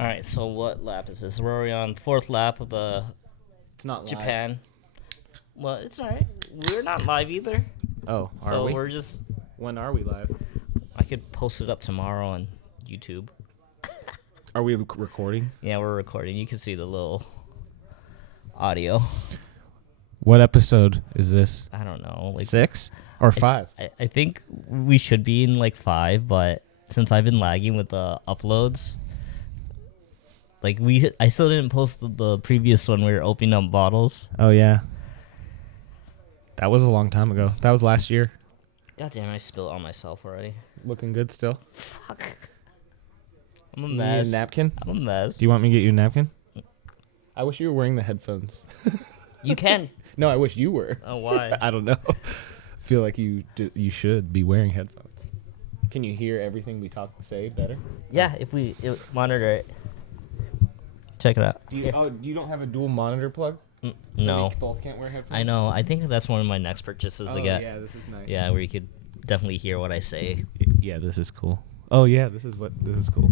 All right, so what lap is this? We're already on fourth lap of the It's not live. Japan. Well, it's all right. We're not live either. Oh, are So we? we're just. When are we live? I could post it up tomorrow on YouTube. Are we recording? Yeah, we're recording. You can see the little audio. What episode is this? I don't know. Like 6 or 5? I think we should be in like 5, but since I've been lagging with the uploads, like I still didn't post the previous one where we were opening up bottles. Oh, yeah. That was a long time ago. That was last year. God damn, I spilled on myself already. Looking good still. Fuck. I'm a You need mess. a napkin? I'm a mess. Do you want me to get you a napkin? I wish you were wearing the headphones. You can. No, I wish you were. Oh, why? I don't know. Feel like you should be wearing headphones. Can you hear everything we say better? Yeah, if we monitor it. Check it out. You don't have a dual monitor plug? So No. we both can't wear headphones? I know. I think that's one of my next purchases to get. Yeah, this is nice. Yeah, where you could definitely hear what I say. Yeah, this is cool. Oh yeah, this is cool.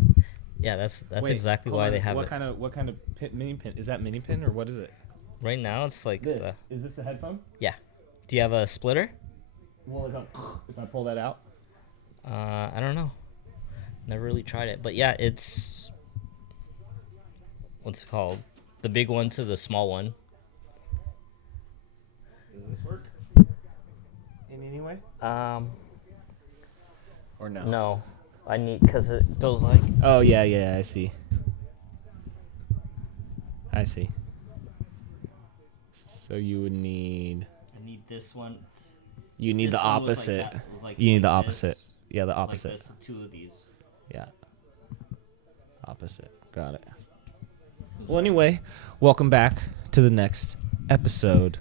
Yeah, that's Wait, exactly hold why on. they have what it. kind of mini pin? Is that mini pin or what is it? Right now, it's like Is this a headphone? yeah. Do you have a splitter? Well, if I pull that out. I don't know. Never really tried it, but yeah, it's what's it called? The big one to the small one. Does this work? In any way? Or no? No, I need because it goes like. Oh yeah, I see. So you would need. I need this one. You need This the one was like opposite. that. It was like You need the like opposite. this. Yeah, the It was like opposite. this, 2 of these. Yeah. Opposite. Got it. Well, anyway, welcome back to the next episode.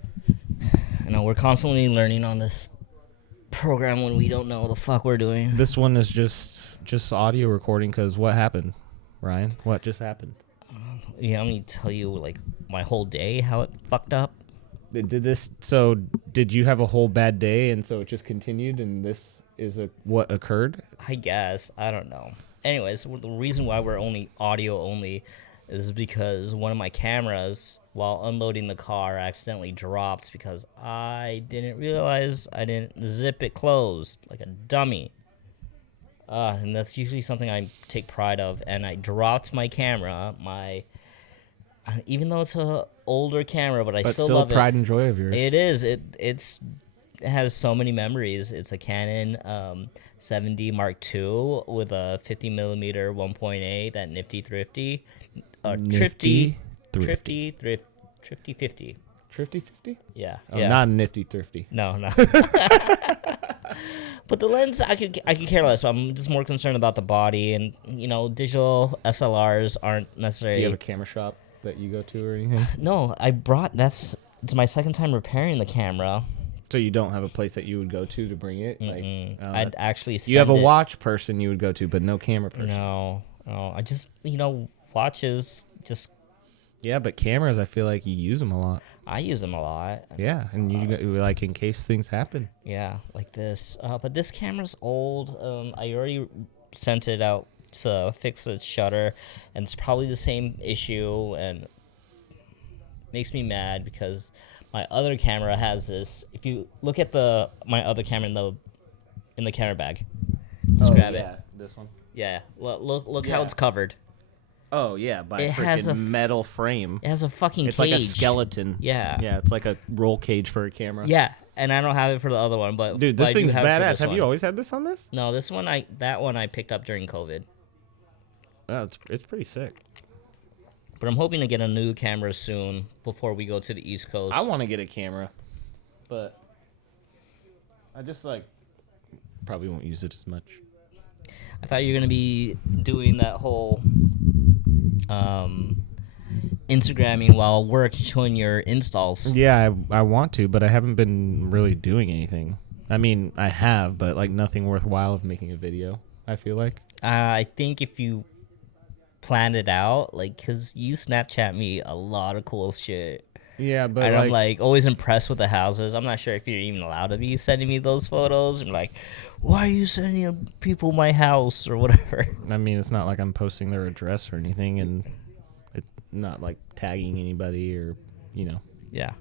You know, we're constantly learning on this program when we don't know what the fuck we're doing. This one is just audio recording because what happened, Ryan? What just happened? Yeah, I'm gonna tell you like my whole day, how it fucked up. Did you have a whole bad day and so it just continued and this is what occurred? I guess. I don't know. Anyways, the reason why we're only audio only is because one of my cameras, while unloading the car, accidentally dropped because I didn't realize I didn't zip it closed like a dummy. And that's usually something I take pride of. And I dropped my camera, even though it's a older camera, but I still love it. Pride and joy of yours. It is. It has so many memories. It's a Canon 7D Mark II with a 50 millimeter 1.8. That nifty thrifty, Nifty thrifty 50. Thrifty 50? Yeah. Oh, yeah. not nifty thrifty. No. But the lens, I could care less. I'm just more concerned about the body, and digital SLRs aren't necessarily. Do you have a camera shop that you go to or anything? No, it's my second time repairing the camera. So you don't have a place that you would go to bring it? I'd actually you have a watch person you would go to, but no camera person. No. I just, watches just. Yeah, but cameras, I feel like you use them a lot. I use them a lot. Yeah, and you like in case things happen. Yeah, like this. But this camera's old. I already sent it out to fix its shutter, and it's probably the same issue, and makes me mad because my other camera has this. If you look at my other camera in the camera bag, just grab it. This one. Yeah, look how it's covered. Oh yeah, by It has freaking metal frame. It has a fucking It's cage. like a skeleton. Yeah. Yeah, it's like a roll cage for a camera. Yeah, and I don't have it for the other one, but Dude, but this I do thing's have it for badass. this Have one. you always had this on this? No, that one I picked up during COVID. Oh, it's pretty sick. But I'm hoping to get a new camera soon before we go to the East Coast. I want to get a camera, but I just probably won't use it as much. I thought you were gonna be doing that whole Instagramming while work, showing your installs. Yeah, I want to, but I haven't been really doing anything. I mean, I have, but nothing worthwhile of making a video, I feel like. I think if you planned it out, because you Snapchat me a lot of cool shit. Yeah, but And I'm like, like always impressed with the houses. I'm not sure if you're even allowed to be sending me those photos. I'm like, why are you sending people my house or whatever? I mean, it's not like I'm posting their address or anything, and it's not like tagging anybody or, you know. Yeah.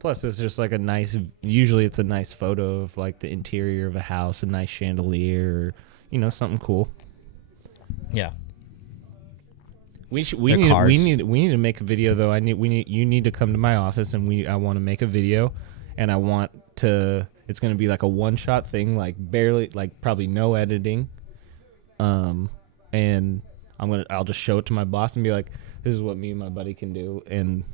Plus, it's just like a nice. Usually, it's a nice photo of like the interior of a house, a nice chandelier, or, you know, something cool. Yeah. We Their cars. need to make a video though. You need to come to my office, and I want to make a video, and I want to. It's going to be like a one shot thing, like barely, like probably no editing. And I'll just show it to my boss and be like, this is what me and my buddy can do, and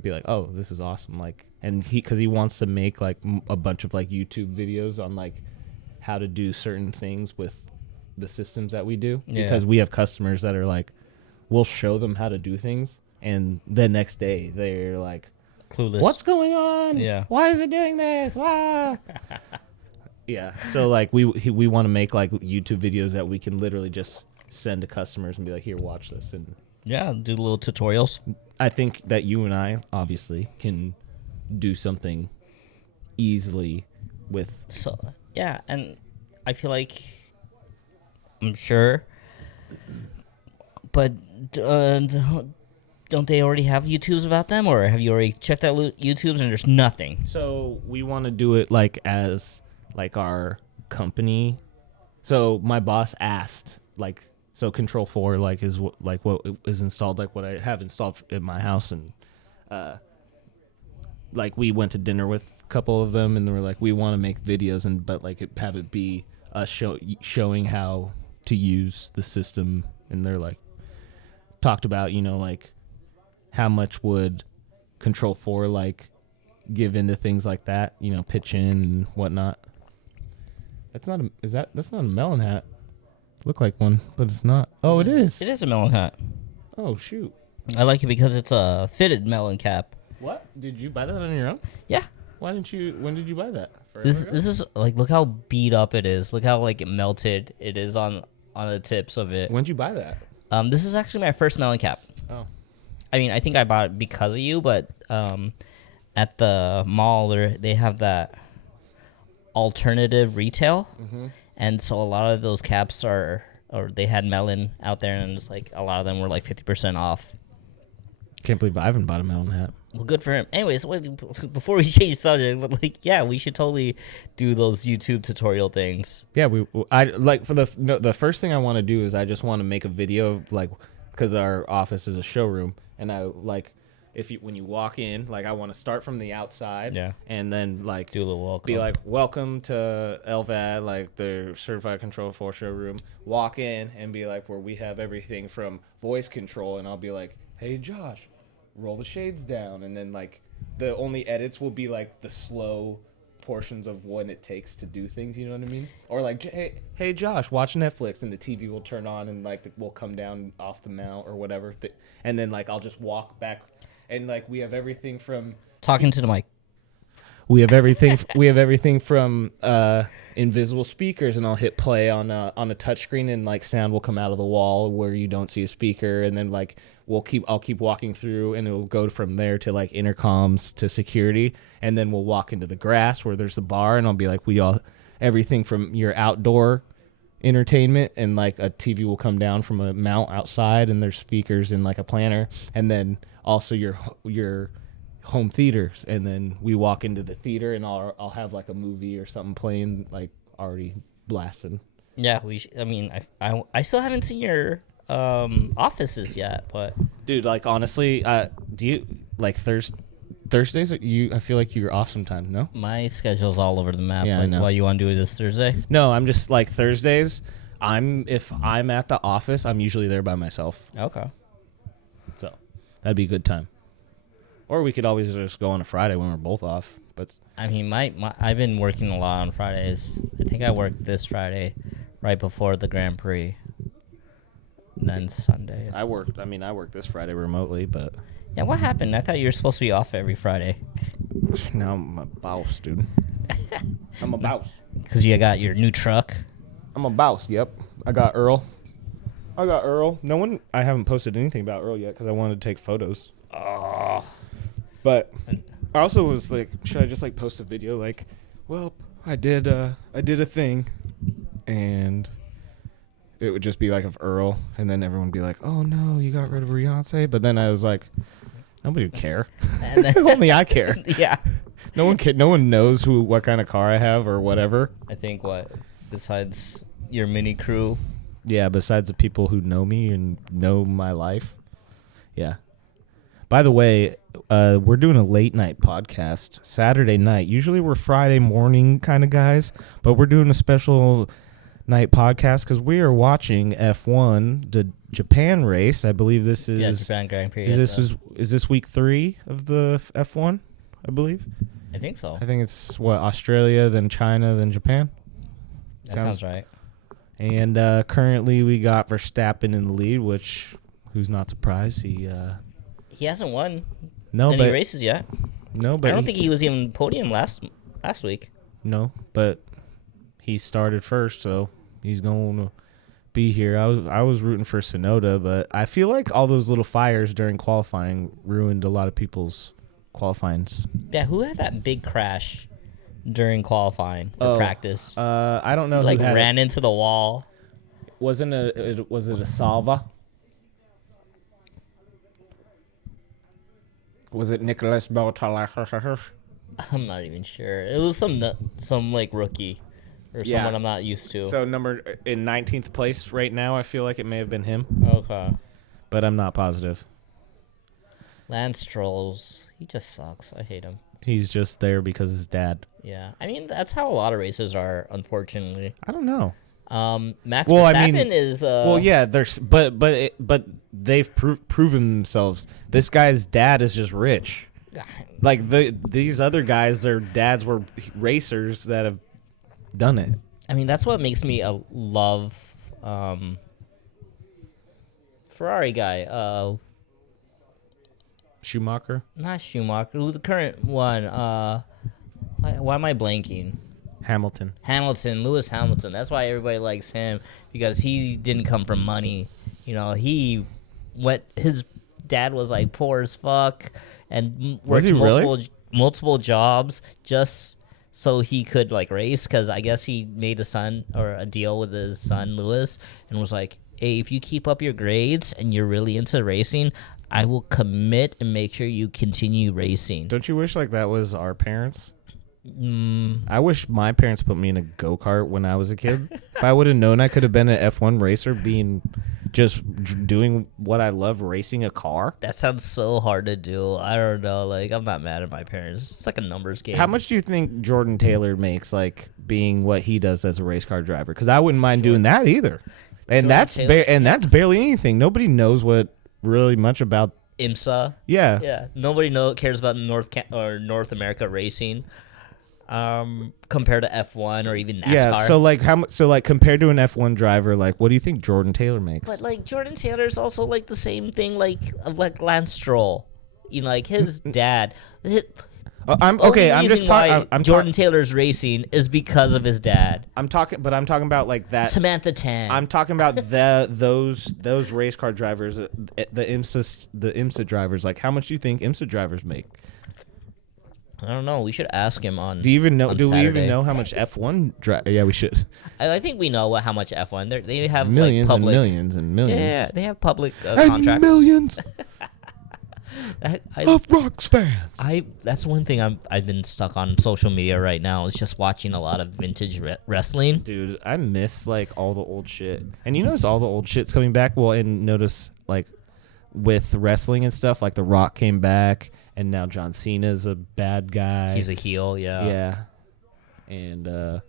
be like, oh, this is awesome. Like, and because he wants to make like a bunch of like YouTube videos on like how to do certain things with the systems that we do, because we have customers that are like, we'll show them how to do things, and the next day they're like, Clueless. what's going on? Yeah. Why is it doing this? Ah. Yeah. So like we want to make like YouTube videos that we can literally just send to customers and be like, here, watch this. And Yeah, do little tutorials. I think that you and I obviously can do something easily with. So yeah, and I feel like I'm sure, but don't they already have YouTubes about them, or have you already checked out YouTubes and there's nothing? So we want to do it like as like our company. So my boss asked, like, so Control 4 like is like what is installed, like what I have installed in my house, and like we went to dinner with a couple of them, and they were like, we want to make videos, and but like have it be us showing how to use the system, and they're like talked about, you know, like how much would Control 4 like give into things like that, you know, pitch in and whatnot. That's not a melon hat. Look like one, but it's not. Oh, it is. It is a melon hat. Oh shoot. I like it because it's a fitted melon cap. What? Did you buy that on your own? Yeah. When did you buy that? This is like, look how beat up it is. Look how like melted it is on the tips of it. When'd you buy that? This is actually my first melon cap. Oh. I mean, I think I bought it because of you, but at the mall they have that alternative retail, and so a lot of those caps or they had melon out there, and it's like a lot of them were like 50% off. Can't believe I haven't bought a melon hat. Well, good for him. Anyways, before we change subject, but like, yeah, we should totally do those YouTube tutorial things. Yeah, I like for the first thing I want to do is I just want to make a video of like, because our office is a showroom, and I like when you walk in, like I want to start from the outside, and then like do a little welcome. Be like, welcome to LVAD, like the Certified Control 4 showroom. Walk in and be like, where we have everything from voice control, and I'll be like, hey Josh, roll the shades down, and then like the only edits will be like the slow portions of when it takes to do things, you know what I mean? Or like, hey Josh, watch Netflix, and the TV will turn on, and like we'll come down off the mount or whatever, and then like I'll just walk back, and like we have everything from talking to the mic. We have everything. We have everything from invisible speakers, and I'll hit play on a touchscreen, and like sound will come out of the wall where you don't see a speaker, and then like I'll keep walking through, and it'll go from there to like intercoms to security, and then we'll walk into the grass where there's the bar, and I'll be like, everything from your outdoor entertainment, and like a TV will come down from a mount outside, and there's speakers and like a planner, and then also your home theaters, and then we walk into the theater, and I'll have like a movie or something playing, like already blasting. Yeah, I mean, I still haven't seen your offices yet, but dude, like honestly, do you like Thursdays? I feel like you're off sometimes. No, my schedule's all over the map. Yeah, like, I know. Why you want to do it this Thursday? No, I'm just like Thursdays. If I'm at the office, I'm usually there by myself. Okay, so that'd be a good time. Or we could always just go on a Friday when we're both off. But I mean, I've been working a lot on Fridays. I think I worked this Friday, right before the Grand Prix. And then Sundays. I worked this Friday remotely, but yeah, what happened? I thought you were supposed to be off every Friday. Now I'm a boss, dude. I'm a boss. Because you got your new truck. I'm a boss. Yep, I got Earl. I haven't posted anything about Earl yet because I wanted to take photos. Oh. But I also was like, should I just like post a video like, well, I did a thing, and it would just be like of Earl, and then everyone would be like, oh no, you got rid of Beyonce. But then I was like, nobody would care. Only I care. Yeah. No one knows what kind of car I have or whatever. I think besides your mini crew. Yeah, besides the people who know me and know my life. Yeah. By the way, we're doing a late night podcast Saturday night. Usually we're Friday morning kind of guys, but we're doing a special night podcast because we are watching F1, the Japan race. I believe this is Japan Grand Prix. Is this week 3 of the F1? I believe. I think so. I think it's Australia, then China, then Japan. That sounds right. And currently we got Verstappen in the lead, which who's not surprised? He hasn't won any races yet. No, but I don't think he was even podium last week. No, but he started first, so he's going to be here. I was rooting for Tsunoda, but I feel like all those little fires during qualifying ruined a lot of people's qualifyings. Yeah, who has that big crash during qualifying or practice? I don't know. He, ran into the wall. Was it a Salva? Was it Nicholas Bottas? I'm not even sure. It was some rookie or someone I'm not used to. So in 19th place right now, I feel like it may have been him. Okay. But I'm not positive. Lance Stroll's, he just sucks. I hate him. He's just there because his dad. Yeah. I mean, that's how a lot of races are, unfortunately. I don't know. Max Verstappen is but they've proven themselves. This guy's dad is just rich. Like these other guys, their dads were racers that have done it. I mean, that's what makes me love Ferrari guy. Schumacher? Not Schumacher. Who the current one? Why am I blanking? Hamilton. Lewis Hamilton. That's why everybody likes him, because he didn't come from money. You know, his dad was like poor as fuck and worked multiple jobs just so he could like race, because I guess he made a deal with his son Lewis and was like, hey, if you keep up your grades and you're really into racing, I will commit and make sure you continue racing. Don't you wish like that was our parents? I wish my parents put me in a go-kart when I was a kid. If I would have known I could have been an F1 racer, just doing what I love, racing a car. That sounds so hard to do. I don't know. Like, I'm not mad at my parents. It's like a numbers game. How much do you think Jordan Taylor makes, like, being what he does as a race car driver? Because I wouldn't mind doing that either. And that's barely anything. Nobody knows what really much about IMSA. Yeah. Nobody cares about North America racing. Compared to F1 or even NASCAR. Yeah, so like compared to an F1 driver, like what do you think Jordan Taylor makes? But like Jordan Taylor's also like the same thing like Lance Stroll. You know, like his dad. I'm just talking. Jordan Taylor's racing is because of his dad. I'm talking about like that. Samantha Tan. I'm talking about those race car drivers, the IMSA drivers. Like, how much do you think IMSA drivers make? I don't know. We should ask him on. Do we even know how much F1? Yeah, we should. I think we know how much F1. They have millions like public, and millions and millions. Yeah, they have public and contracts. Millions of Rocks fans. That's one thing I've been stuck on social media right now. Is just watching a lot of vintage wrestling. Dude, I miss like all the old shit. And you notice all the old shit's coming back. Well, and notice like with wrestling and stuff, like The Rock came back, and now John Cena's a bad guy. He's a heel, yeah. Yeah. And,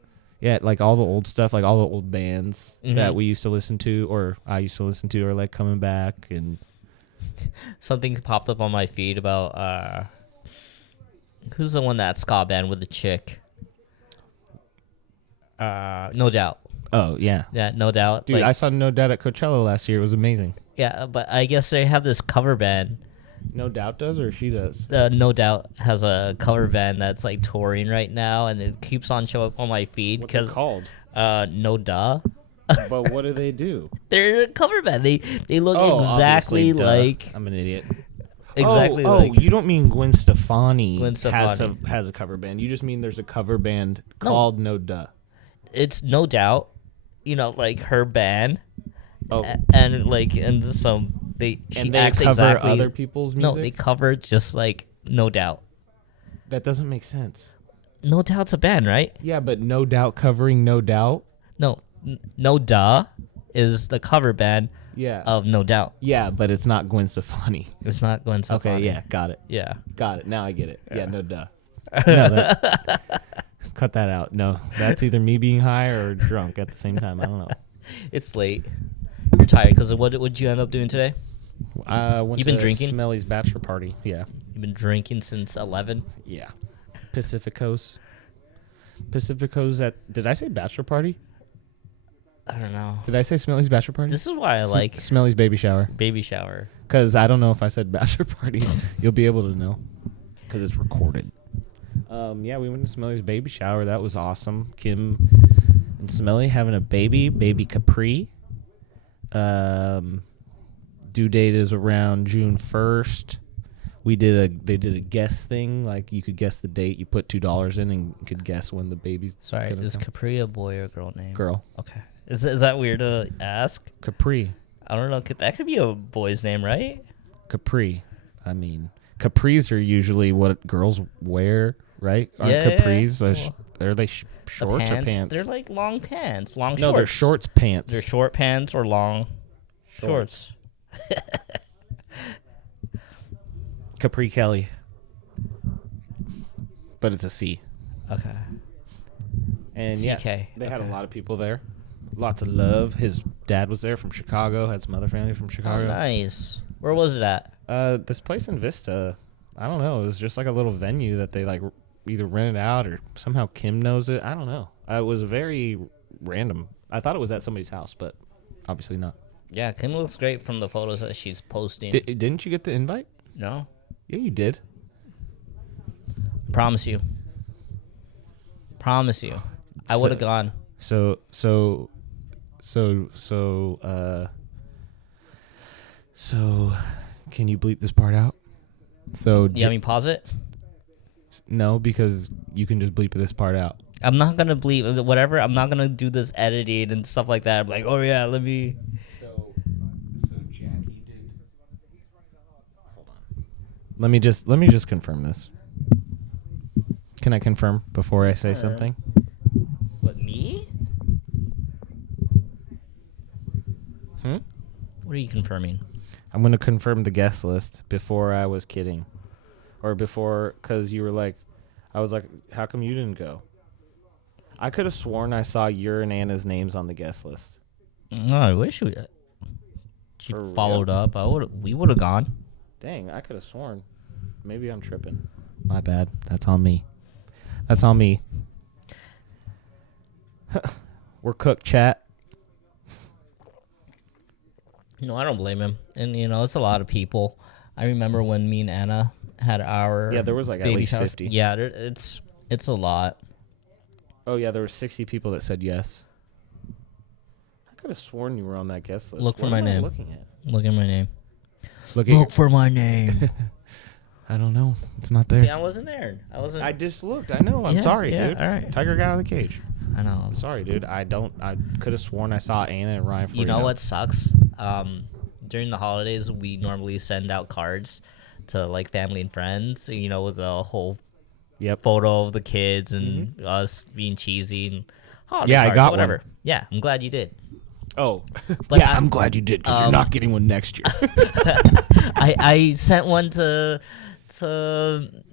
like all the old stuff, like all the old bands that we used to listen to, or I used to listen to, are like coming back. And something popped up on my feed about, who's the one that ska band with the chick? No Doubt. Oh, yeah. Yeah, No Doubt. Dude, I saw No Doubt at Coachella last year. It was amazing. Yeah, but I guess they have this cover band. No Doubt does, or she does? No Doubt has a cover band that's like touring right now, and it keeps on showing up on my feed. What's it called? No Duh. But what do they do? They're a cover band. They look exactly like. I'm an idiot. exactly. Oh, like you don't mean Gwen Stefani, Gwen Stefani. has a cover band. You just mean there's a cover band called No Duh. it's no doubt, like her band, Oh, and so she and they acts cover exactly. other people's No, music? they cover just like No Doubt. That doesn't make sense. No Doubt's a band, right? Yeah, but No Doubt covering No Doubt? No, No Duh is the cover band Yeah. of No Doubt. Yeah, but it's not Gwen Stefani. It's not Gwen Stefani. Okay, yeah, got it. Yeah. Got it. Now I get it. Yeah, No Duh. No, cut that out. No, that's either me being high or drunk at the same time. I don't know. It's late. You're tired because what did you end up doing today? Went You've been to drinking? Smelly's bachelor party. Yeah. You've been drinking since 11? Yeah. Pacifico's did I say bachelor party? I don't know. Did I say Smelly's bachelor party? This is why I like Smelly's baby shower. baby shower. Because I don't know if I said bachelor party. You'll be able to know. Because it's recorded. Yeah, we went to Smelly's baby shower. That was awesome. Kim and Smelly having a baby Capri. Due date is around June 1st. They did a guess thing, like you could guess the date. You put $2 in and could guess when the baby's Sorry, gonna is come. Capri a boy or girl name? Girl. Okay. Is that weird to ask? Capri. I don't know. That could be a boy's name, right? Capri. I mean, capris are usually what girls wear, right? Aren't Yeah, capris? Are they The shorts or pants? They're like long pants, long shorts. No, they're shorts pants. They're short pants or long shorts. Capri Kelly. But it's a C. Okay. And CK. yeah, they had a Okay. lot of people there. Lots of love. His dad was there from Chicago. Had some other family from Oh, Chicago. nice. Where was it at? This place in Vista, I don't know. It was just like a little venue that they like either rented out or somehow Kim knows it. I don't know. It was very random. I thought it was at somebody's house, but obviously not. Yeah, Kim looks great from the photos that she's posting. Didn't you get the invite? No? Yeah, you did. Promise you. Promise you. I So- would have gone. So can you bleep this part out? So Yeah, I mean, pause it. no, because you can just bleep this part out. I'm not going to bleep whatever. I'm not going to do this editing and stuff like that. I'm like, oh, yeah, let me. So Jackie did. Hold on. Let me just confirm this. Can I confirm before I say something? What, me? What are you confirming? I'm going to confirm the guest list before I was kidding. Or before, because you were like, I was like, how come you didn't go? I could have sworn I saw your and Anna's names on the guest list. No, I wish she For followed real? up. We would have gone. Dang, I could have sworn. Maybe I'm tripping. My bad. That's on me. That's on me. We're cooked, chat. No, I don't blame him. And, it's a lot of people. I remember when me and Anna had our Yeah, there was like at baby least shower. 50. Yeah, it's a lot. Oh, yeah, there were 60 people that said yes. I could have sworn you were on that guest list. Look for What my am I name. looking at? Look at my name. Look at for my name. I don't know. It's not there. See, I wasn't there. I wasn't. I just looked. I know. I'm Yeah, sorry, yeah, dude. all right. Tiger got out of the cage. I know. Sorry, dude. I could have sworn I saw Anna and Ryan. You know Florida. what sucks? During the holidays, we normally send out cards to like family and friends. With a whole Yep. photo of the kids and us being cheesy and holiday Yeah, I cards, got whatever. one. Yeah, I'm glad you did. Oh, But yeah. I'm glad you did because you're not getting one next year. I sent one to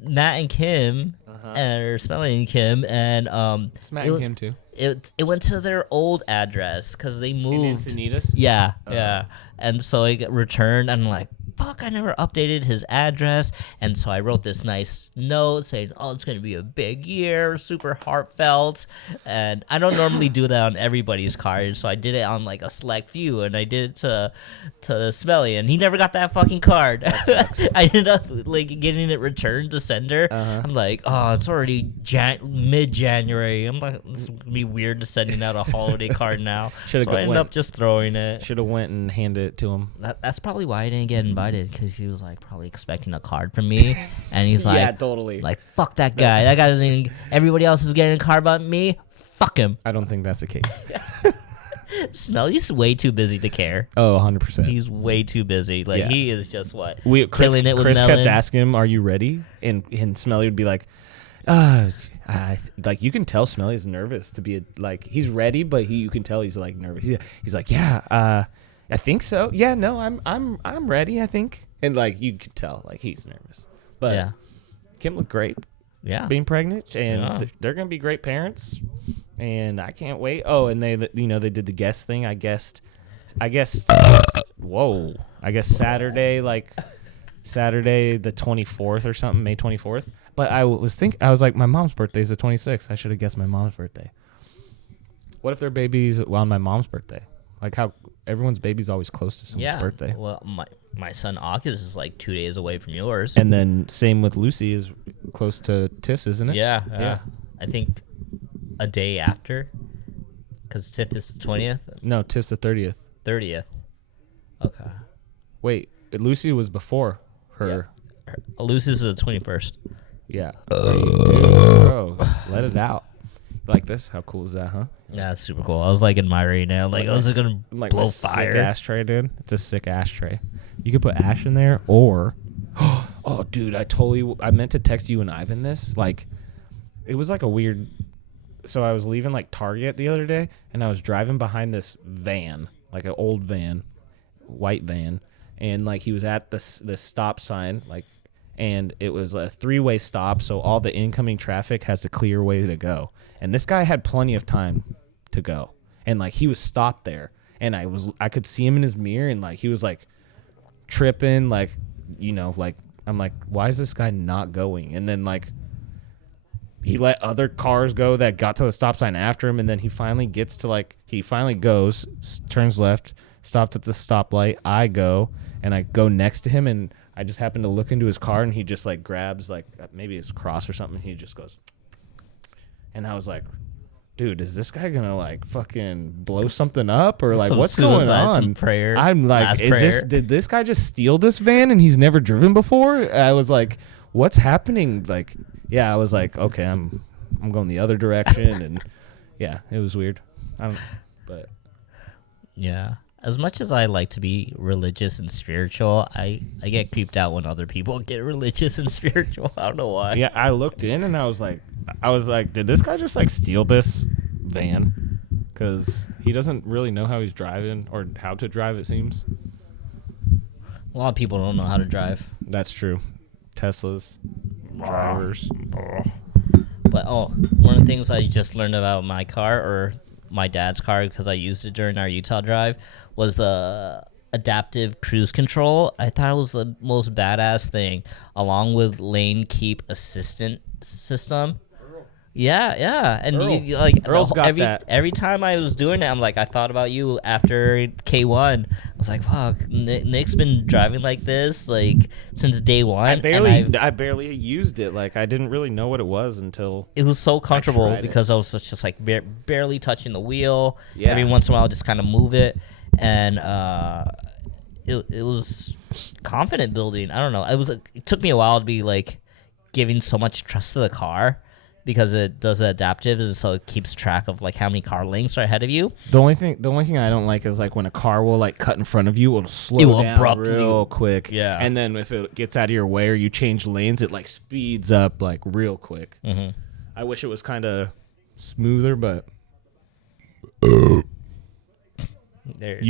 Matt and Kim, or Smelly and Kim, and It's Matt and Kim too. It went to their old address because they moved. Encinitas? Yeah, yeah. And so I got returned, and I'm like, fuck, I never updated his address. And so I wrote this nice note saying, oh, it's going to be a big year, super heartfelt. And I don't normally do that on everybody's card, so I did it on like a select few, and I did it to Smelly, and he never got that fucking card. I ended up like getting it returned to sender. I'm like, oh, it's already mid-January. I'm like, this is going to be weird to sending out a holiday card now. Should've So I ended went- up just throwing it. Should have went and handed it to him. That's probably why I didn't get invited. excited because he was like probably expecting a card from me, and he's like, Yeah, totally. like fuck that guy. That guy doesn't. Even, everybody else is getting a card but me. Fuck him. I don't think that's the case. Smelly's way too busy to care. Oh, 100%. He's way too busy. Like he is just what Chris killing it with Chris melon. kept asking him, "Are you ready?" And Smelly would be like, like you can tell Smelly's nervous to be like he's ready, but you can tell he's like nervous. He's like, yeah, I think so. Yeah, no, I'm ready. I think, and like you can tell like he's nervous. But Yeah. Kim looked great. Yeah. Being pregnant, and they're gonna be great parents, and I can't wait. Oh, and they did the guest thing. I guessed. Whoa! I guess Saturday the 24th or something, May 24th. But I was like, my mom's birthday is the 26th. I should have guessed my mom's birthday. What if their baby's on my mom's birthday? Like how everyone's baby's always close to someone's birthday. Well, my son August is like 2 days away from yours. And then same with Lucy is close to Tiff's, isn't it? Yeah. I think a day after, because Tiff is the 20th. No, Tiff's the 30th. 30th. Okay. Wait, Lucy was before her. Yeah. Lucy's the 21st. Yeah. Bro, let it out. You like this? How cool is that, huh? Yeah, it's super cool. I was like admiring it. Like, I was gonna blow fire. Sick ashtray, dude. It's a sick ashtray. You could put ash in there, or oh, dude, I meant to text you and Ivan this. Like, it was like a weird. So I was leaving like Target the other day, and I was driving behind this van, like an old van, white van, and like he was at this stop sign, like, and it was a 3-way stop, so all the incoming traffic has a clear way to go, and this guy had plenty of time to go, and like he was stopped there, and I could see him in his mirror, and like he was like tripping, like, like I'm like, why is this guy not going? And then like he let other cars go that got to the stop sign after him, and then he finally goes, turns left, stops at the stoplight. I go, and I go next to him, and I just happen to look into his car, and he just like grabs like maybe his cross or something, and he just goes. And I was like, dude, is this guy gonna like fucking blow something up, or like what's going on? Prayer. I'm like, did this guy just steal this van and he's never driven before? I was like, what's happening? Like, yeah, I was like, okay, I'm going the other direction, and yeah, it was weird. But yeah, as much as I like to be religious and spiritual, I get creeped out when other people get religious and spiritual. I don't know why. Yeah, I looked in and I was like, did this guy just like steal this van? Because he doesn't really know how he's driving or how to drive, it seems. A lot of people don't know how to drive. That's true. Teslas, drivers. But one of the things I just learned about my car, or my dad's car, because I used it during our Utah drive, was the adaptive cruise control. I thought it was the most badass thing, along with lane keep assistant system. Yeah, and Earl's got that. Every time I was doing it, I'm like, I thought about you after K1. I was like, fuck, Nick's been driving like this like since day one. I barely used it. Like I didn't really know what it was until it was so comfortable because I was just like barely touching the wheel. Yeah. Every once in a while, I'll just kind of move it, and it was confident building. I don't know. It took me a while to be like giving so much trust to the car, because it does adaptive, and so it keeps track of like how many car lengths are ahead of you. The only thing I don't like is like when a car will like cut in front of you, it'll slow down abruptly, real quick. Yeah. And then if it gets out of your way or you change lanes, it like speeds up like real quick. Mm-hmm. I wish it was kind of smoother, but you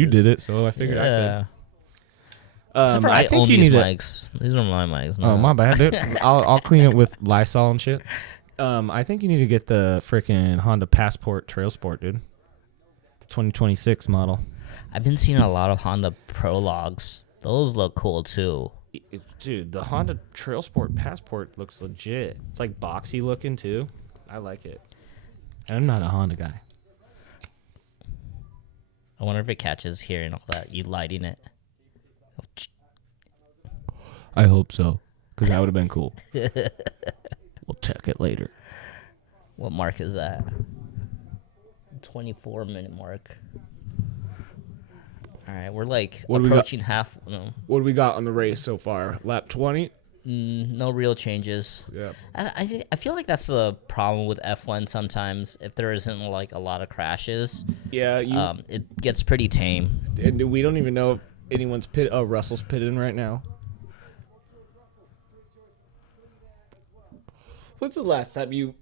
did it, so I figured I could. I think you need mics. These are my mics. Oh, my bad, dude. I'll clean it with Lysol and shit. I think you need to get the freaking Honda Passport Trail Sport, dude. The 2026 model. I've been seeing a lot of Honda Prologues. Those look cool too. Dude, the Honda Trail Sport Passport looks legit. It's like boxy looking too. I like it. And I'm not a Honda guy. I wonder if it catches hearing all that, you lighting it. I hope so, because that would have been cool. We'll check it later. What mark is that? 24-minute mark. All right, we're like What do we got? approaching half. No, What do we got on the race so far? Lap 20? no real changes. Yeah. I feel like that's the problem with F1 sometimes. If there isn't like a lot of crashes, Yeah, it gets pretty tame. and we don't even know if anyone's pit. Oh, Russell's pitting right now. When's the last time you?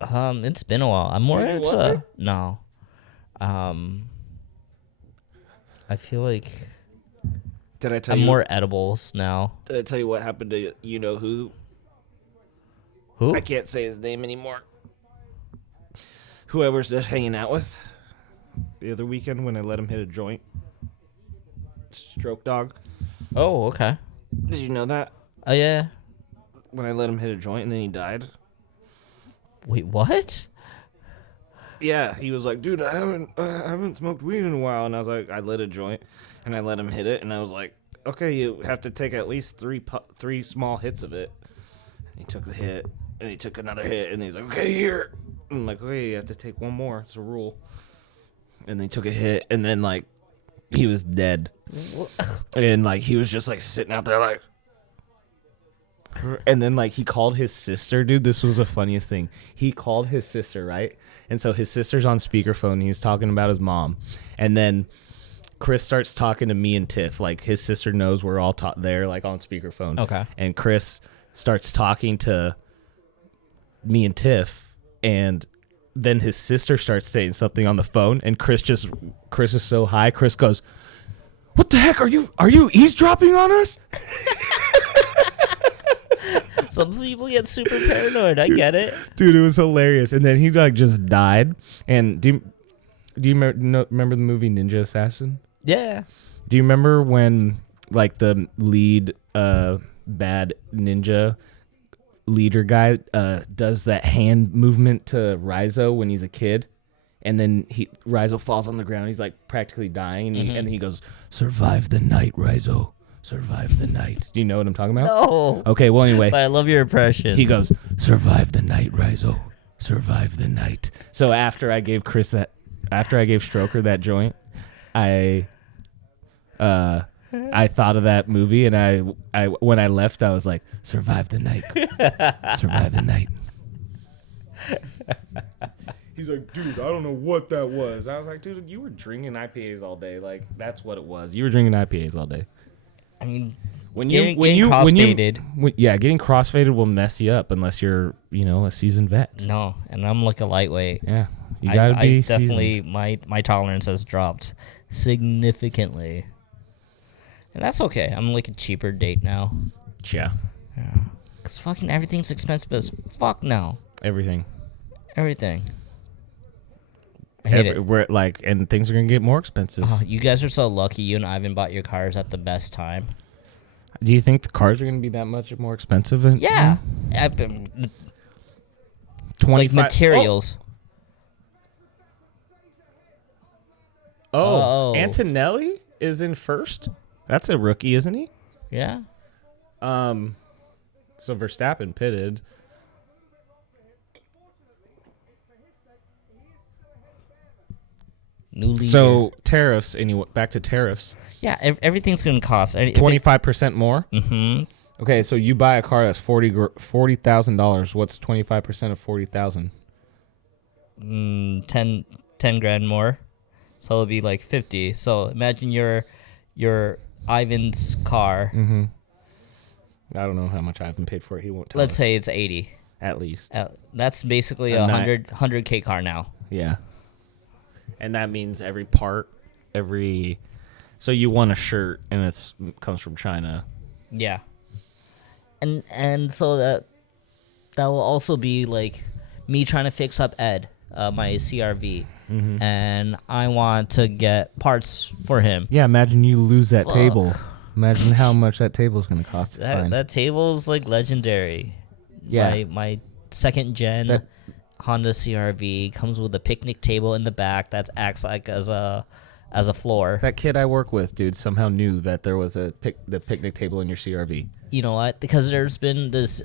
It's been a while. I'm more You into water? no. I feel like Did I tell I'm you? more edibles now. Did I tell you what happened to you know who? Who? I can't say his name anymore. Whoever's just hanging out with the other weekend when I let him hit a joint. Stroke dog. Oh, okay. Did you know that? Oh yeah. When I let him hit a joint and then he died. Wait, what? Yeah, he was like, dude, I haven't smoked weed in a while, and I was like, I lit a joint, and I let him hit it, and I was like, okay, you have to take at least three small hits of it. And he took the hit, and he took another hit, and he's like, okay, here. And I'm like, okay, you have to take one more. It's a rule. And then he took a hit, and then like, he was dead, and like he was just like sitting out there like. And then, like, he called his sister, dude. This was the funniest thing. He called his sister, right? And so his sister's on speakerphone. And he's talking about his mom. And then Chris starts talking to me and Tiff. Like, his sister knows we're all there, like, on speakerphone. Okay. And Chris starts talking to me and Tiff. And then his sister starts saying something on the phone. And Chris is so high. Chris goes, what the heck? Are you eavesdropping on us? Some people get super paranoid. I get it. Dude, it was hilarious. And then he like just died. And do you remember the movie Ninja Assassin? Yeah. Do you remember when like the lead bad ninja leader guy does that hand movement to Rizzo when he's a kid? And then Rizzo falls on the ground. He's like practically dying. And, and then he goes, survive the night, Rizzo. Survive the night. Do you know what I'm talking about? No. Okay, well, anyway. But I love your impressions. He goes, survive the night, Rizzo. Survive the night. So after I gave Stroker that joint, I thought of that movie, and I when I left, I was like, survive the night. Survive the night. He's like, dude, I don't know what that was. I was like, dude, you were drinking IPAs all day. Like, that's what it was. You were drinking IPAs all day. I mean, Getting crossfaded will mess you up unless you're, a seasoned vet. No, and I'm like a lightweight. Yeah, you gotta be definitely seasoned. my tolerance has dropped significantly, and that's okay. I'm like a cheaper date now. Yeah, Cause fucking everything's expensive as fuck now. everything. I hate it. We're like, and things are gonna get more expensive. Oh, you guys are so lucky. You and Ivan bought your cars at the best time. Do you think the cars are gonna be that much more expensive? Yeah, I've been 25 materials. Oh, Oh. Antonelli is in first. That's a rookie, isn't he? Yeah. So Verstappen pitted. New leader. So tariffs. Anyway, back to tariffs. Yeah, everything's gonna cost 25% more. Mm-hmm. Okay, so you buy a car that's $40,000. What's 25% of 40,000? 10 grand more, so it'll be like 50. So imagine your Ivan's car. Mm-hmm. I don't know how much I haven't paid for it. He won't tell Let's us. say it's 80. At least. That's basically A a nine- 100K car now. Yeah. And that means every part, so you want a shirt and it comes from China. Yeah. And so that will also be like me trying to fix up Ed, my CRV, and I want to get parts for him. Yeah, imagine you lose that Fuck. table. Imagine how much that table is going to cost to find. That table's like legendary. Yeah. My second gen Honda CRV comes with a picnic table in the back that acts like as a floor. That kid I work with, dude, somehow knew that there was the picnic table in your CRV. You know what? Because there's been this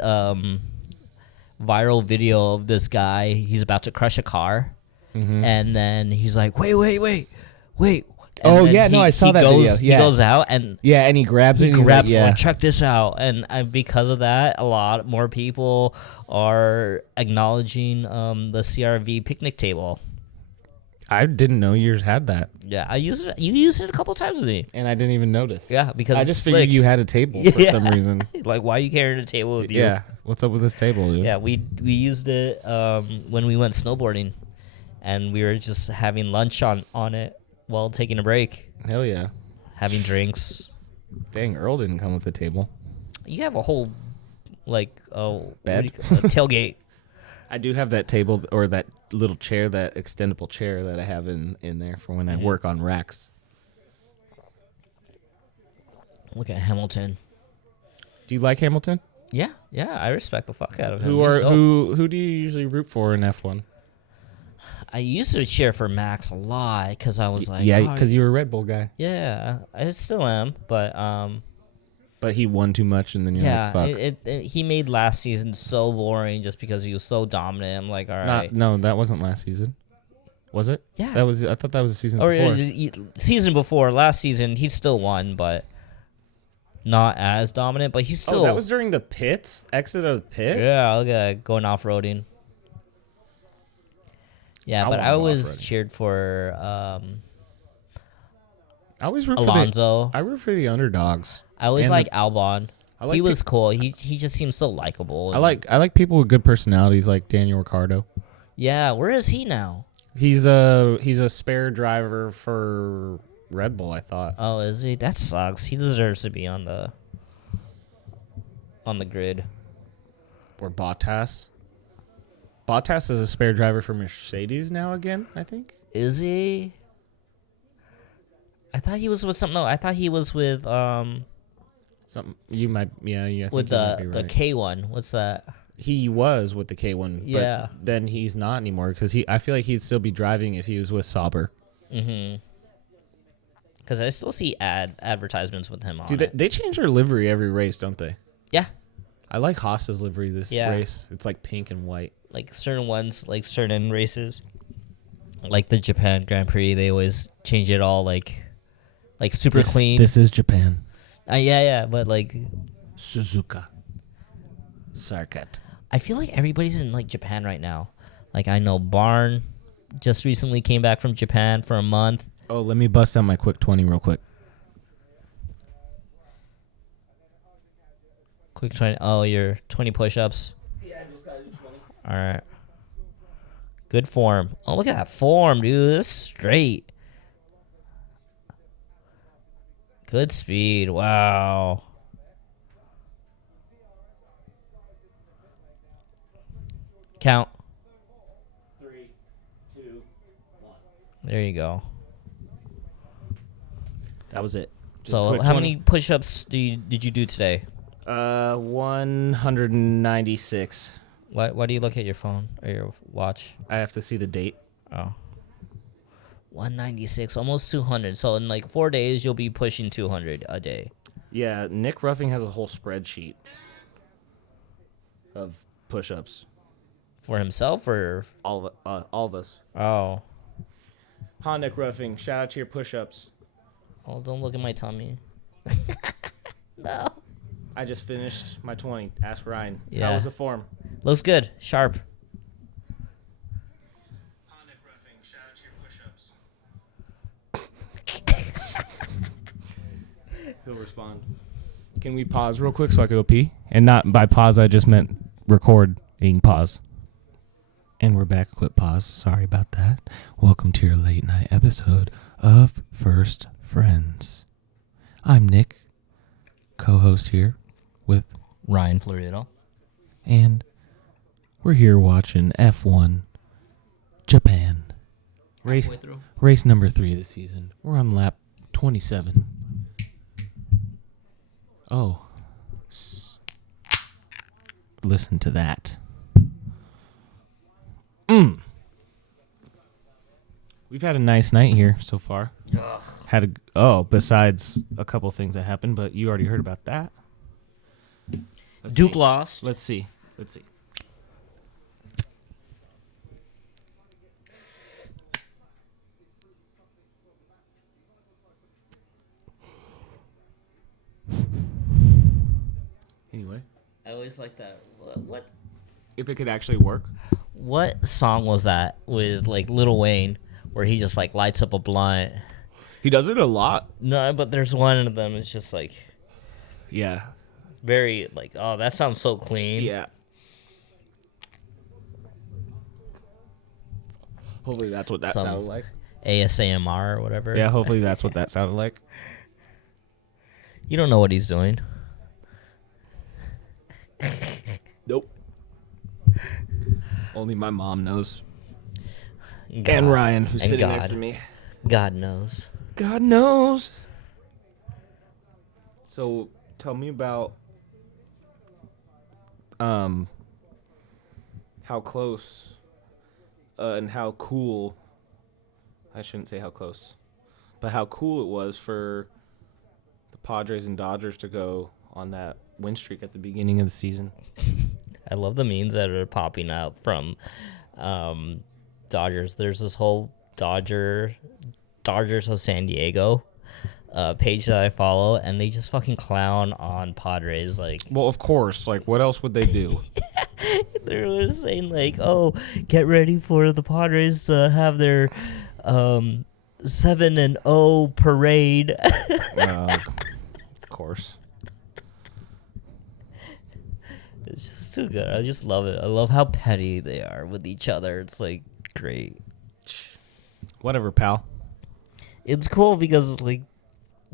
viral video of this guy. He's about to crush a car, and then he's like, "Wait! wait. Oh, then yeah, no, I saw that video. He Yeah. goes out and Yeah, and he grabs it. he and he's grabs like, like, check this out. And because of that, a lot more people are acknowledging the CRV picnic table. I didn't know yours had that, Yeah, I used it. You used it a couple times with me. and I didn't even notice. Yeah, because I it's just figured slick. you had a table for some reason. Like, why are you carrying a table with you? Yeah, what's up with this table, dude? Yeah, we used it when we went snowboarding, and we were just having lunch on it while taking a break, Hell yeah. having drinks. Dang, Earl didn't come with a table. You have a whole like Bed? a tailgate. I do have that table or that little chair, that extendable chair that I have in there for when I work on racks. Look at Hamilton. Do you like Hamilton? Yeah, I respect the fuck out of him. Who do you usually root for in F1? I used to cheer for Max a lot because I was like, Yeah, because you were a Red Bull guy. yeah, I still am, but But he won too much, and then you're yeah, like, fuck. he made last season so boring just because he was so dominant. I'm like, all right. No, that wasn't last season. Was it? Yeah. I thought that was the season Or before. season before, last season, he still won, but not as dominant. But he's still. Oh, that was during the pits? Exit of the pit? Yeah, look at that, going off roading. Yeah, but I always cheered for I always root Alonso. I root for the underdogs. I always And like Albon. like He was cool. He just seems so likable. I like people with good personalities like Daniel Ricciardo. Yeah, where is he now? He's a spare driver for Red Bull, I thought. Oh, is he? That sucks. He deserves to be on the grid. Or Bottas. Bottas is a spare driver for Mercedes now again, I think. Is he? I thought he was with something. No, I thought he was with Something you might, yeah, I think with you might be the right. K1. What's that? He was with the K1, Yeah. but then he's not anymore because I feel like he'd still be driving if he was with Sauber. Mm-hmm. Because I still see advertisements with him on. Dude, it. they change their livery every race, don't they? Yeah, I like Haas's livery this Yeah. race. It's like pink and white. like certain ones, like certain races, like the Japan Grand Prix, they always change it all like super clean. This is Japan. Yeah, but like Suzuka. Circuit. I feel like everybody's in like Japan right now. Like I know Barn just recently came back from Japan for a month. Oh, let me bust out my quick 20 real quick. Quick 20. Oh, your 20 push-ups. Yeah, I just gotta do 20. All right. Good form. Oh, look at that form, dude. That's straight. Good speed. Wow. Count. 3, 2, 1. There you go. That was it. Just So, quick how 20. many push-ups did you do today? 196. Why do you look at your phone or your watch? I have to see the date. Oh. 196, almost 200. So in like 4 days, you'll be pushing 200 a day. Yeah, Nick Ruffing has a whole spreadsheet of push-ups. For himself or? All of us. Oh. Hi, Nick Ruffing. Shout out to your push-ups. Oh, don't look at my tummy. No. I just finished my 20. Ask Ryan. Yeah. How was the form? Looks good. Sharp. Hi, Nick Ruffing. Shout out to your push-ups. He'll respond. Can we pause real quick so I can go pee? And not by pause, I just meant recording pause. And we're back. Quit pause. Sorry about that. Welcome to your late night episode of First Friends. I'm Nick, co-host here with Ryan Florido. and we're here watching F1 Japan. Race number 3 of the season. We're on lap 27. Oh. Listen to that. We've had a nice night here so far. Besides a couple things that happened, but you already heard about that. Duke lost. Let's see. Anyway, I always like that. What if it could actually work. what song was that with like Lil Wayne where he just like lights up a blunt? He does it a lot. No, but there's one of them. It's just like Yeah. very like, oh, that sounds so clean. Yeah. Hopefully that's what that Some sounded like. ASMR or whatever. Yeah, hopefully that's what that sounded like. You don't know what he's doing. Nope. Only my mom knows. God, And Ryan, who's and sitting God. next to me. God knows. God knows. So tell me about how close and how cool, I shouldn't say how close, but how cool it was for the Padres and Dodgers to go on that win streak at the beginning of the season. I love the memes that are popping up from Dodgers. There's this whole Dodgers of San Diego page that I follow, and they just fucking clown on Padres. Like, Well, of course. Like, what else would they do? they're saying like, "Oh, get ready for the Padres to have their 7-0 parade." Of course. It's just too good. I just love it. I love how petty they are with each other. It's like great. Whatever, pal. It's cool because like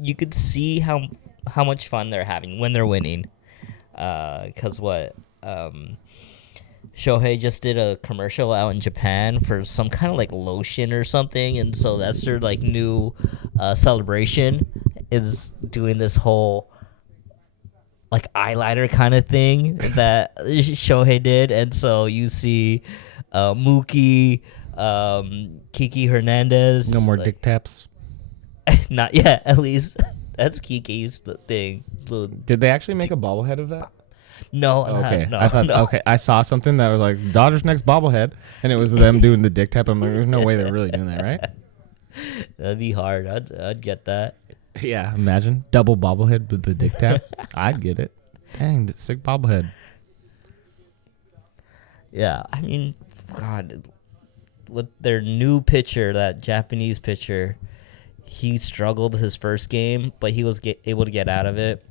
you could see how much fun they're having when they're winning. Cause Shohei just did a commercial out in Japan for some kind of like lotion or something, and so that's their like new celebration is doing this whole like eyeliner kind of thing that Shohei did, and so you see Mookie, Kiki Hernandez. No more like, dick taps. Not yet, at least. That's Kiki's thing. Did they actually make a bobblehead of that? No, Okay. no, I thought, no. okay, I saw something that was like Dodgers next bobblehead, and it was them doing the dick tap. I'm like, there's no way they're really doing that, right? That'd be hard. I'd get that. Yeah, imagine double bobblehead with the dick tap. I'd get it. Dang, that's sick bobblehead. Yeah, I mean, God, with their new pitcher, that Japanese pitcher, he struggled his first game, but he was able to get out of it.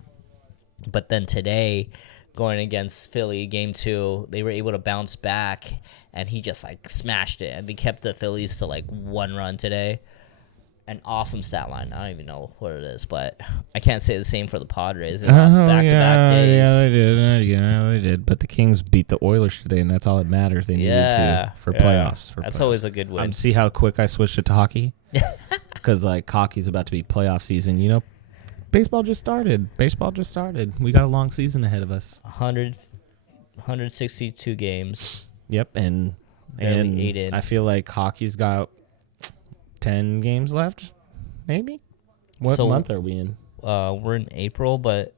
But then today, going against Philly, game 2, they were able to bounce back, and he just like smashed it, and they kept the Phillies to like 1 run today. An awesome stat line. I don't even know what it is, but I can't say the same for the Padres. They lost back-to-back days. Yeah, they did. Yeah, they did. But the Kings beat the Oilers today, and that's all that matters. They needed to for playoffs. That's always a good win. See how quick I switched it to hockey? Because like hockey's about to be playoff season. You know, baseball just started. We got a long season ahead of us. 162 games. Yep, and Barely 8 in. I feel like hockey's got 10 games left, maybe. What month are we in? We're in April, but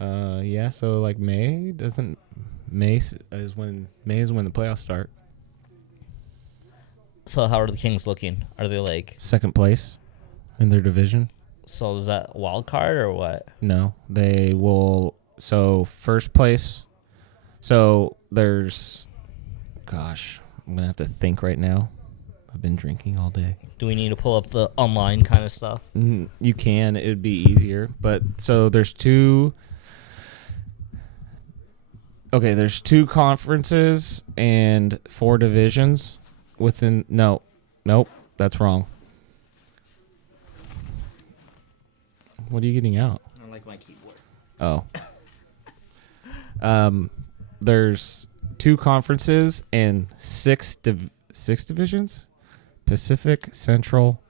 yeah. So like May is when the playoffs start. So how are the Kings looking? Are they like Second place in their division. So is that wild card or what? No, they will. So first place. So there's, gosh, I'm gonna have to think right now. I've been drinking all day. Do we need to pull up the online kind of stuff? You can. It would be easier. But so there's two. Okay, there's 2 conferences and 4 divisions within. Nope, that's wrong. What are you getting out? I don't like my keyboard. Oh. There's 2 conferences and 6 divisions. Pacific, Central,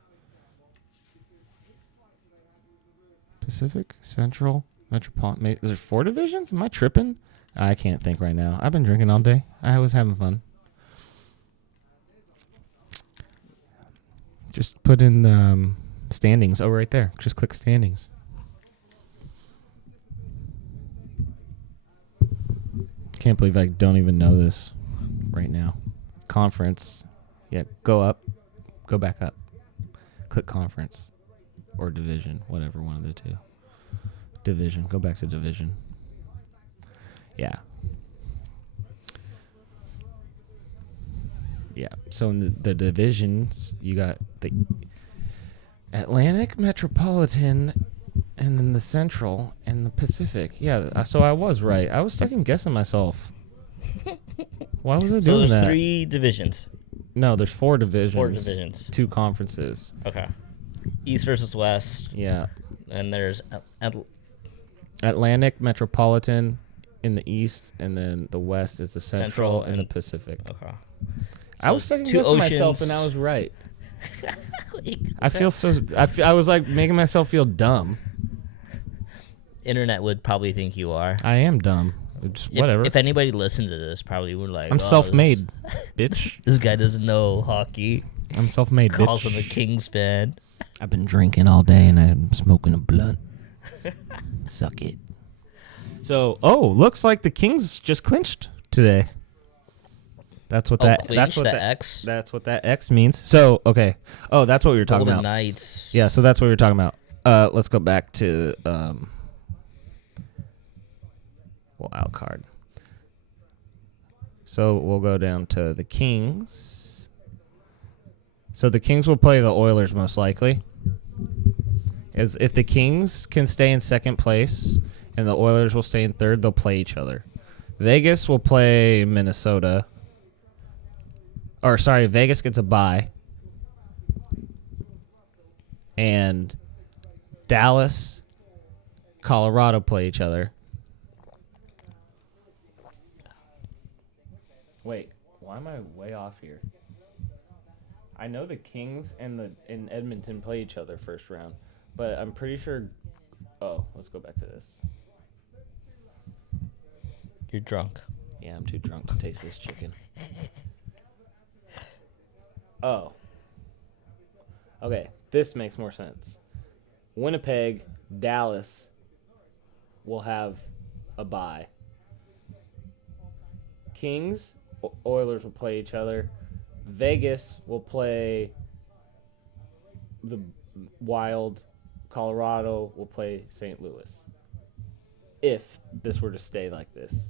Metropolitan. Is there 4 divisions? Am I tripping? I can't think right now. I've been drinking all day. I was having fun. Just put in standings. Oh, right there. Just click standings. Can't believe I don't even know this right now. Conference. Yeah, go back up. Click conference or division, whatever, one of the 2. Division. Go back to division. Yeah. Yeah. So in the divisions, you got the Atlantic, Metropolitan, and then the Central and the Pacific. Yeah. So I was right. I was second guessing myself. Why was I So doing there's that? 3 divisions. No, there's 4 divisions. 4 divisions. 2 conferences. Okay. East versus West. Yeah. And there's Atlantic, Metropolitan in the East, and then the West is the Central and the Pacific. Okay. I was second guessing myself, and I was right. I feel so. I was like making myself feel dumb. Internet would probably think you are. I am dumb. It's whatever. If anybody listened to this, probably would like. I'm self-made, bitch. This guy doesn't know hockey. I'm self-made, bitch. Calls him a Kings fan. I've been drinking all day, and I'm smoking a blunt. Suck it. So, looks like the Kings just clinched today. That's what that. That's what that X. That's what that X means. So, okay. Oh, that's what we were talking Golden about. Knights. Yeah. So that's what we were talking about. Let's go back to wild card. So we'll go down to the Kings. So the Kings will play the Oilers most likely. As if the Kings can stay in second place and the Oilers will stay in third, they'll play each other. Vegas will play Minnesota. Or sorry, Vegas gets a bye. And Dallas, Colorado play each other. Wait, why am I way off here? I know the Kings and Edmonton play each other first round, but I'm pretty sure. Oh, let's go back to this. You're drunk. Yeah, I'm too drunk to taste this chicken. Oh. Okay, this makes more sense. Winnipeg, Dallas will have a bye. Kings, Oilers will play each other. Vegas will play the Wild. Colorado will play St. Louis. If this were to stay like this.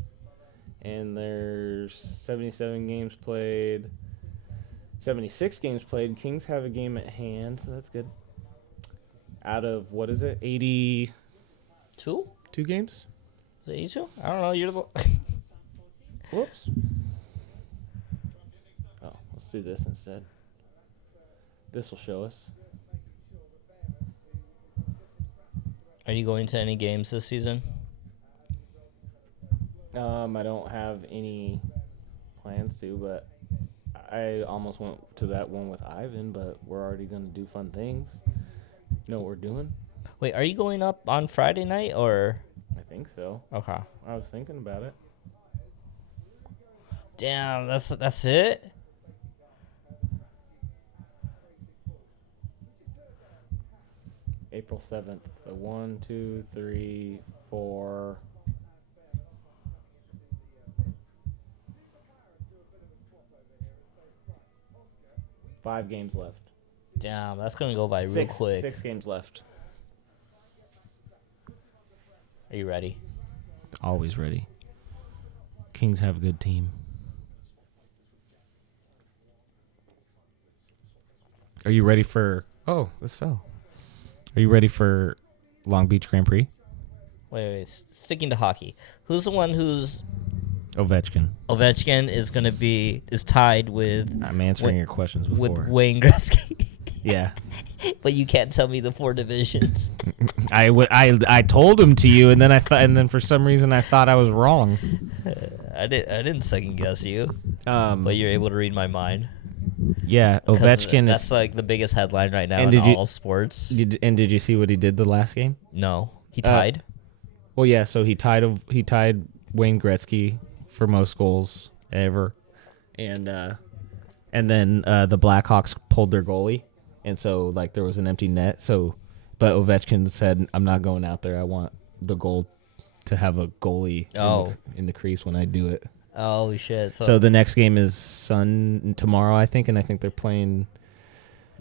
And there's 77 games played. 76 games played. Kings have a game at hand, so that's good. Out of, what is it, 82 games? Is it 82? I don't know. You're the... Whoops. Oh, let's do this instead. This will show us. Are you going to any games this season? I don't have any plans to, but I almost went to that one with Ivan, but we're already going to do fun things. Know what we're doing? Wait, are you going up on Friday night or? I think so. Okay. I was thinking about it. Damn, that's it? April 7th. So 1, 2, 3, 4. Five games left. Damn, that's gonna go by real quick. 6 games left. Are you ready? Always ready. Kings have a good team. Are you ready for... Oh, this fell. Are you ready for Long Beach Grand Prix? Wait. Sticking to hockey. Who's the one who's... Ovechkin is tied with... I'm answering your questions before. With Wayne Gretzky. Yeah. But you can't tell me the 4 divisions. I told him to you, and then for some reason I thought I was wrong. I didn't second guess you. But you're able to read my mind. Yeah, Ovechkin that's like the biggest headline right now in all sports. Did you see what he did the last game? No, he tied. Well, yeah. So he tied Wayne Gretzky for most goals ever, and then the Blackhawks pulled their goalie, and so like there was an empty net. So, but Ovechkin said, "I'm not going out there. I want the goal to have a goalie in the crease when I do it." Oh shit! So the next game is tomorrow, I think, and I think they're playing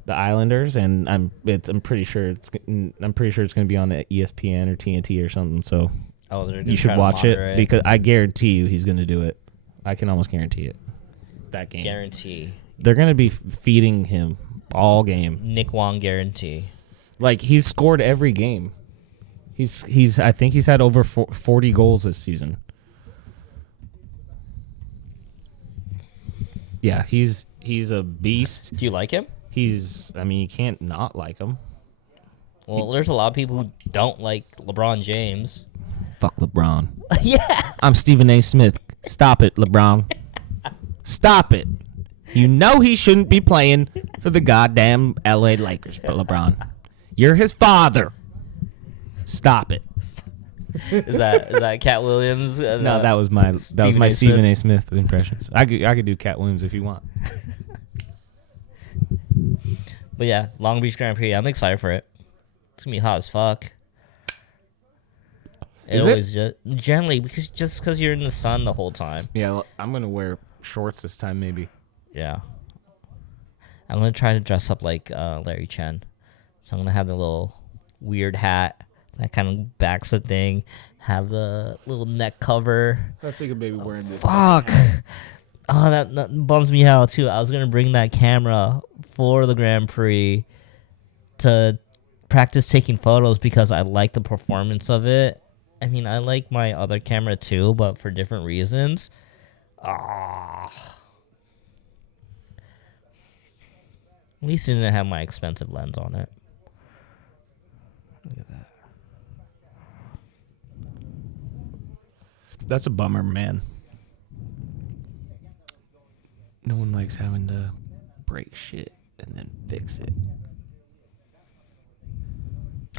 the Islanders, and I'm pretty sure it's going to be on the ESPN or TNT or something. So Oh, they're gonna You should try to watch it moderate. because I guarantee you he's going to do it. I can almost guarantee it. That game. Guarantee. They're going to be feeding him all game. Nick Wong guarantee. Like, he's scored every game. He's I think he's had over 40 goals this season. Yeah, he's a beast. Do you like him? I mean, you can't not like him. Well, there's a lot of people who don't like LeBron James. Fuck LeBron. Yeah. I'm Stephen A. Smith. Stop it, LeBron. Stop it. You know he shouldn't be playing for the goddamn LA Lakers, but LeBron. You're his father. Stop it. Is that Cat Williams? No, that was my Stephen A. Smith impressions. I could do Cat Williams if you want. But yeah, Long Beach Grand Prix. I'm excited for it. It's gonna be hot as fuck. Is it? Always generally because you're in the sun the whole time. Yeah, I'm gonna wear shorts this time, maybe. Yeah. I'm gonna try to dress up like Larry Chen. So I'm gonna have the little weird hat that kind of backs the thing. Have the little neck cover. I was thinking maybe wearing this. Fuck. Oh, that bums me out too. I was gonna bring that camera for the Grand Prix to practice taking photos because I like the performance of it. I mean, I like my other camera too, but for different reasons. At least it didn't have my expensive lens on it. Look at that. That's a bummer, man. No one likes having to break shit and then fix it.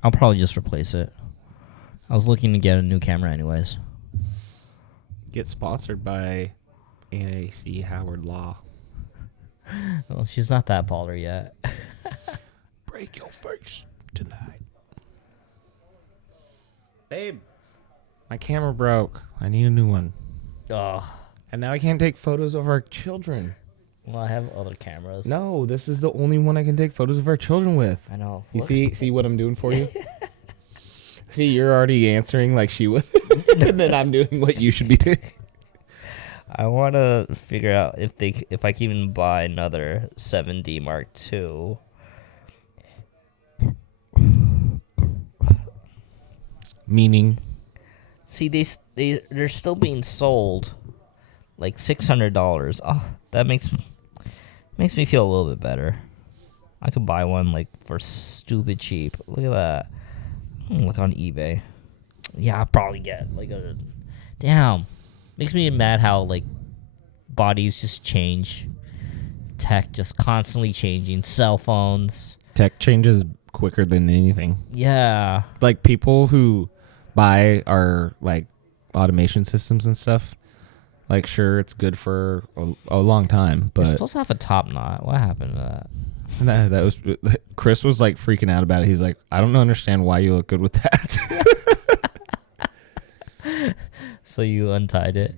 I'll probably just replace it. I was looking to get a new camera anyways. Get sponsored by NAC Howard Law. Well, she's not that baller yet. Break your face tonight. Babe, my camera broke. I need a new one. Ugh. And now I can't take photos of our children. Well, I have other cameras. No, this is the only one I can take photos of our children with. I know. You see what I'm doing for you? See, you're already answering like she would. And then I'm doing what you should be doing. I want to figure out if I can even buy another 7D Mark II. Meaning? See, they're still being sold like $600. Oh, that makes me feel a little bit better. I could buy one like for stupid cheap. Look at that. Look on eBay. Yeah, I'll probably get like a. Damn, makes me mad how like bodies just change. Tech just constantly changing. Cell phones. Tech changes quicker than anything. Yeah. Like people who buy our like automation systems and stuff. Like sure, it's good for a long time, but You're supposed to have a top knot. What happened to that? that was Chris was like freaking out about it. He's like, I don't understand why you look good with that. So you untied it.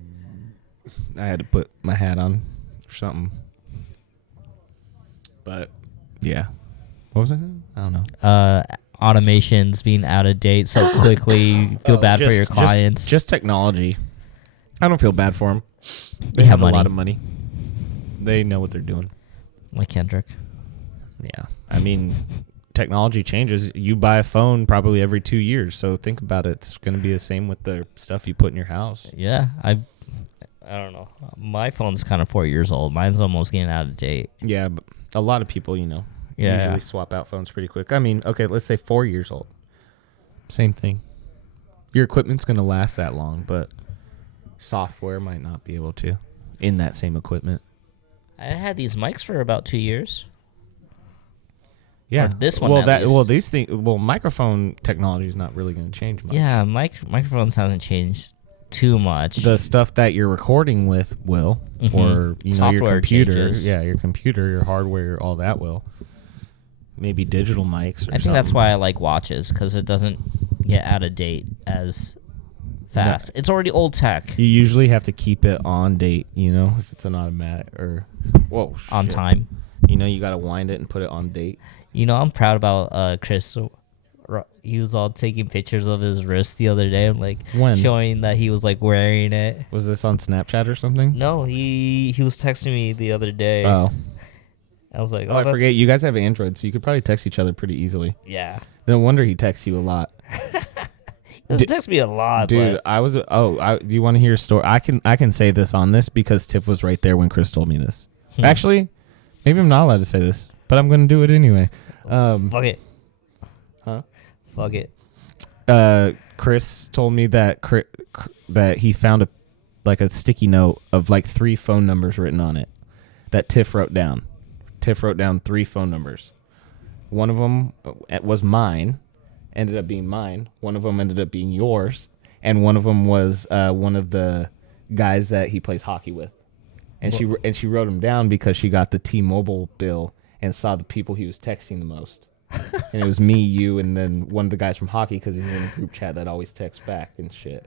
I had to put my hat on or something. But yeah, what was I saying? I don't know. Automations being out of date so quickly. You feel bad for your clients. Just technology. I don't feel bad for them. They have have a money. lot of money. They know what they're doing. Like Kendrick. Yeah. I mean, technology changes. You buy a phone probably every 2 years. So think about it. It's going to be the same with the stuff you put in your house. Yeah, I don't know. My phone's kind of 4 years old. Mine's almost getting out of date. Yeah, but a lot of people, Yeah. usually swap out phones pretty quick. I mean, okay, let's say 4 years old. Same thing. Your equipment's going to last that long, but software might not be able to in that same equipment. I had these mics for about 2 years. Yeah, Or this one at least. these things. Well, microphone technology is not really going to change much. Yeah, microphones hasn't changed too much. The stuff that you're recording with will, or your Software computer. changes. Yeah, your computer, your hardware, all that will. Maybe digital mics. I think that's why I like watches, because it doesn't get out of date as fast. It's already old tech. You usually have to keep it on date. If it's an automatic or On time. You got to wind it and put it on date. I'm proud about Chris. he was all taking pictures of his wrist the other day and like When? showing that he was like wearing it. Was this on Snapchat or something? No, he was texting me the other day. Oh. I was like, Oh, I forget. You guys have Android, so you could probably text each other pretty easily. Yeah. No wonder he texts you a lot. He texts me a lot, dude. but Do you want to hear a story? I can say this on this because Tiff was right there when Chris told me this. Actually, maybe I'm not allowed to say this, but I'm going to do it anyway. fuck it. Huh? Fuck it. Chris told me that that he found a sticky note of like 3 phone numbers written on it that Tiff wrote down. Tiff wrote down 3 phone numbers. One of them was mine, ended up being mine. One of them ended up being yours, and one of them was one of the guys that he plays hockey with. And she wrote him down because she got the T-Mobile bill and saw the people he was texting the most. And it was me, you, and then one of the guys from hockey because he's in a group chat that always texts back and shit.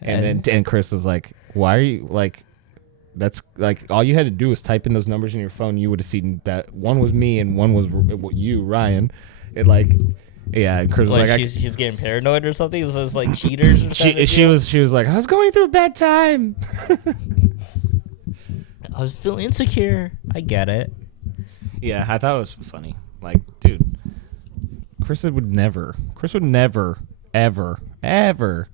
And Chris was like, "Why are you like?" That's like all you had to do was type in those numbers in your phone. You would have seen that one was me and one was you, Ryan. It like, yeah. And Chris was like, she's getting paranoid or something. So it's like cheaters. Or something. She was like, I was going through a bad time. I was feeling insecure. I get it. Yeah, I thought it was funny. Like, dude, Chris would never, ever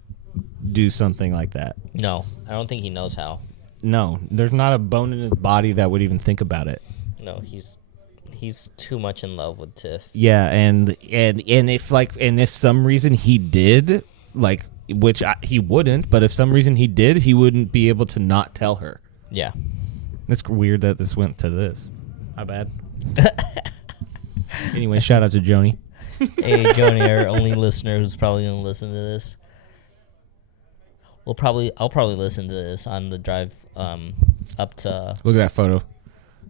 do something like that. No, I don't think he knows how. No, there's not a bone in his body that would even think about it. No, he's too much in love with Tiff. Yeah, and if some reason he did, like, which he wouldn't, but if some reason he did, he wouldn't be able to not tell her. Yeah. It's weird that this went to this. My bad. Anyway, shout out to Joni. Hey, Joni, our only listener who's probably gonna listen to this. I'll probably listen to this on the drive up to Look at that photo.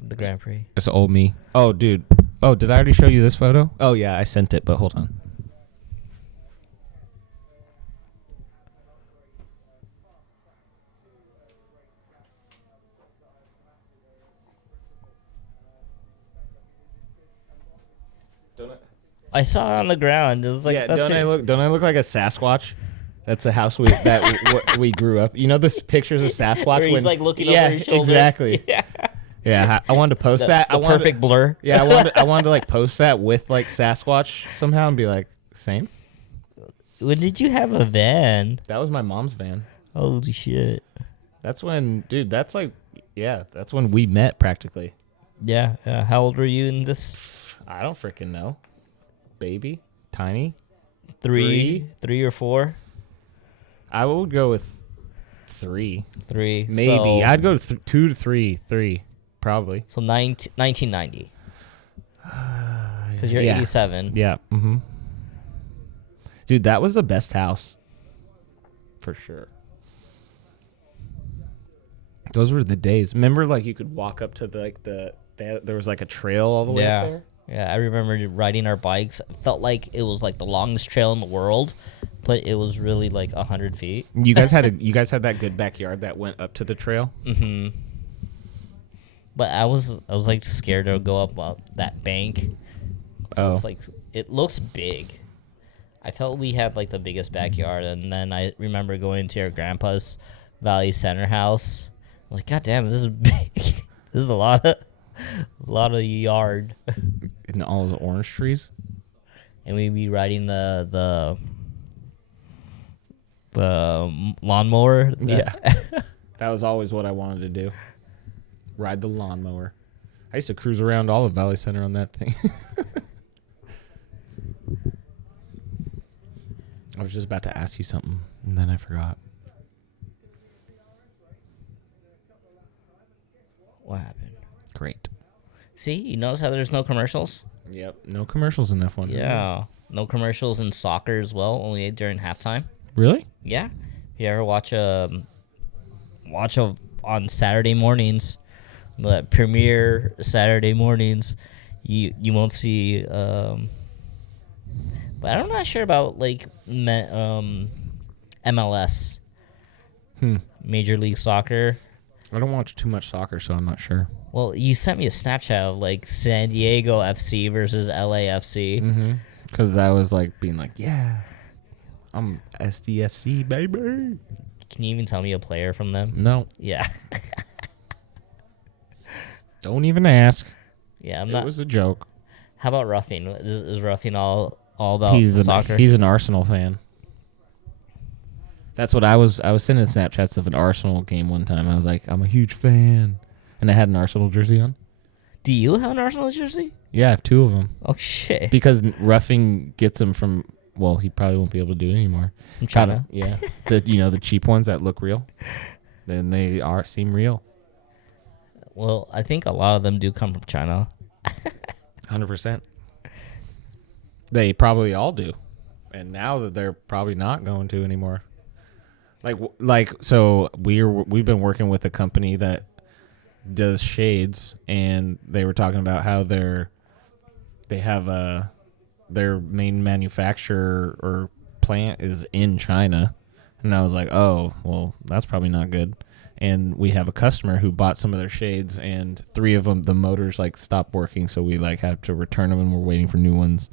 the Grand Prix. It's old me. Oh, dude. Oh, did I already show you this photo? Oh, yeah, I sent it, but hold on. I saw it on the ground. It was like, Yeah, that's don't I look like a Sasquatch? That's the house we grew up. You know the pictures of Sasquatch where he's when like looking over his shoulder. Exactly. Yeah. Yeah, I wanted to post that. The perfect blur. Yeah, I wanted to like post that with like Sasquatch somehow and be like, same. When did you have a van? That was my mom's van. Holy shit. That's when, dude. That's like, yeah, that's when we met practically. Yeah. How old were you in this? I don't freaking know. Baby, tiny. Three or 4? I would go with 3. 3. Maybe. So, I'd go 2 to 3. 3, probably. So 1990. Because you're Yeah. 87. Yeah. Mm-hmm. Dude, that was the best house. For sure. Those were the days. Remember, like, you could walk up to there was like a trail all the way up there? Yeah, I remember riding our bikes. It felt like it was like the longest trail in the world, but it was really like 100 feet. You guys had that good backyard that went up to the trail? Mm-hmm. But I was like scared to go up that bank. So it's like, it looks big. I felt we had like the biggest backyard, and then I remember going to your grandpa's Valley Center house. I was like, God damn, this is big. This is a lot of yard. And all the orange trees? And we'd be riding the lawnmower. Yeah. That was always what I wanted to do. Ride the lawnmower. I used to cruise around all of Valley Center on that thing. I was just about to ask you something, and then I forgot. What happened? Great. See, you notice how there's no commercials? Yep. No commercials in F1. Yeah. No commercials in soccer as well, only during halftime. Really? Yeah. If you ever watch on Saturday mornings, the premiere Saturday mornings, you won't see. But I'm not sure about like MLS, Major League Soccer. I don't watch too much soccer, so I'm not sure. Well, you sent me a Snapchat of like San Diego FC versus LAFC. Mm-hmm. Because I was like being like, yeah, I'm SDFC, baby. Can you even tell me a player from them? No. Yeah. Don't even ask. Yeah, I'm It not. was a joke. How about Ruffin? Is Ruffin all about He's soccer? He's an Arsenal fan. That's what I was sending Snapchats of an Arsenal game one time. I was like, I'm a huge fan. And I had an Arsenal jersey on. Do you have an Arsenal jersey? Yeah, I have 2 of them. Oh, shit. Because Ruffing gets them from, well, he probably won't be able to do it anymore. From China? Yeah. The cheap ones that look real. Then they seem real. Well, I think a lot of them do come from China. 100%. They probably all do. And now that they're probably not going to anymore. So we've been working with a company that does shades, and they were talking about how they have their main manufacturer or plant is in China. And I was like, oh, well, that's probably not good. And we have a customer who bought some of their shades, and 3 of them, the motors stopped working, so we have to return them, and we're waiting for new ones.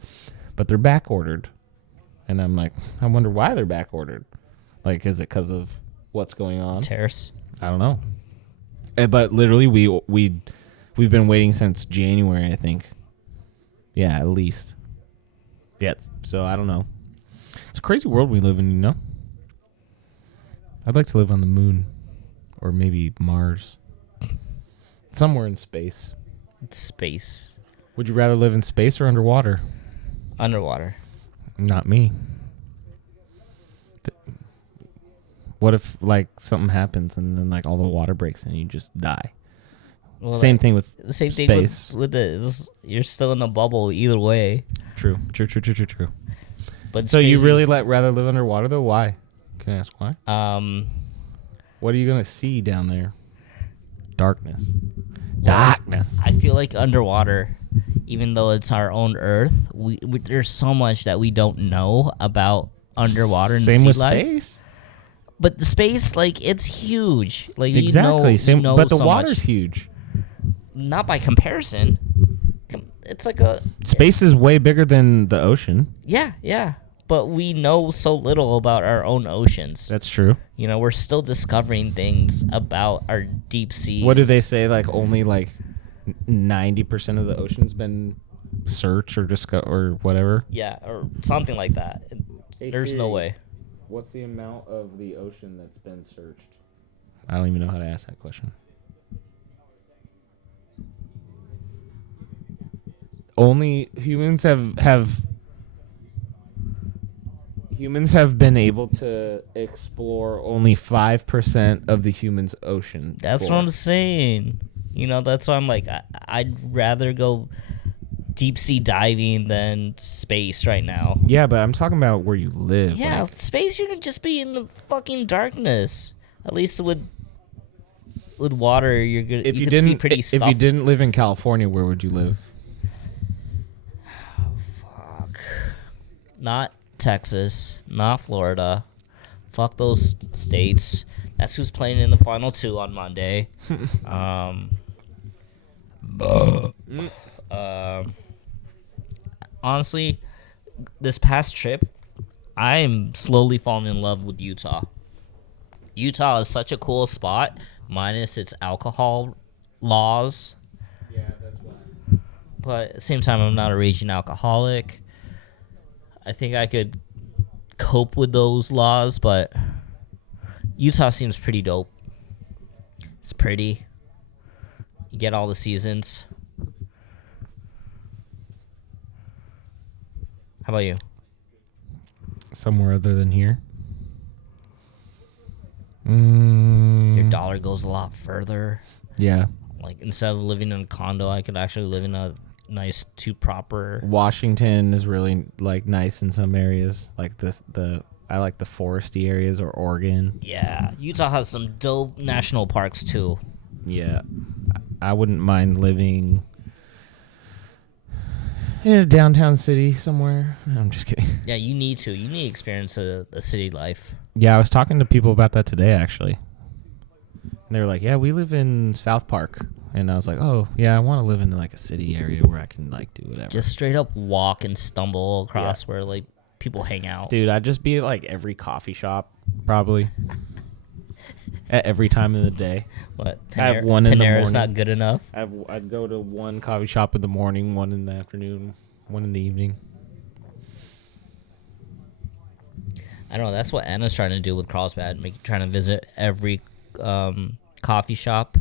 But they're back ordered, and I'm like, I wonder why they're back ordered. Is it because of what's going on? Tariffs? I don't know. But literally, we've been waiting since January, I think. Yeah, at least. Yeah. So I don't know. It's a crazy world we live in, you know. I'd like to live on the moon. Or maybe Mars. Somewhere in space. It's space. Would you rather live in space or underwater? Underwater. Not me. What if something happens and then all the water breaks and you just die? Well, same thing with the same space. thing with you're still in a bubble either way. True. But so you really rather live underwater though? Why? Can I ask why? What are you gonna see down there? Darkness. Darkness. I feel like underwater, even though it's our own Earth, we there's so much that we don't know about underwater and Same sea with life. space. But the space, it's huge. Exactly. Same. But the so water's much. huge. Not by comparison. It's Space is way bigger than the ocean. Yeah. But we know so little about our own oceans. That's true. We're still discovering things about our deep seas. What do they say? Only 90% of the ocean's been searched or discovered or whatever. Yeah, or something like that. There's no way. What's the amount of the ocean that's been searched? I don't even know how to ask that question. Only humans have been able to explore only 5% of the human's ocean. That's what I'm saying. That's why I'm I'd rather go deep sea diving than space right now. Yeah, but I'm talking about where you live. Yeah, space you can just be in the fucking darkness. At least with water, you're good. If you can see didn't, pretty if stuff. you didn't live in California, where would you live? Fuck. Not Texas, not Florida. Fuck those states. That's who's playing in the final 2 on Monday. Honestly, this past trip, I am slowly falling in love with Utah. Utah is such a cool spot, minus its alcohol laws. Yeah, that's why. But at the same time, I'm not a raging alcoholic. I think I could cope with those laws, but Utah seems pretty dope. It's pretty. You get all the seasons. How about you? Somewhere other than here. Your dollar goes a lot further. Yeah. Instead of living in a condo, I could actually live in a nice 2 proper. Washington is really nice in some areas. I like the foresty areas, or Oregon. Yeah, Utah has some dope national parks too. Yeah. I wouldn't mind living in a downtown city somewhere. I'm just kidding. Yeah, you need to. You need to experience a city life. Yeah, I was talking to people about that today, actually. And they were like, yeah, we live in South Park. And I was like, oh, yeah, I want to live in like a city area where I can like do whatever. Just straight up walk and stumble across where like people hang out. Dude, I'd just be at like every coffee shop probably at every time of the day. What? I have one in the Panera's morning. not good enough? I'd go to one coffee shop in the morning, one in the afternoon, one in the evening. I don't know. That's what Anna's trying to do with Carlsbad. Trying to visit every coffee shop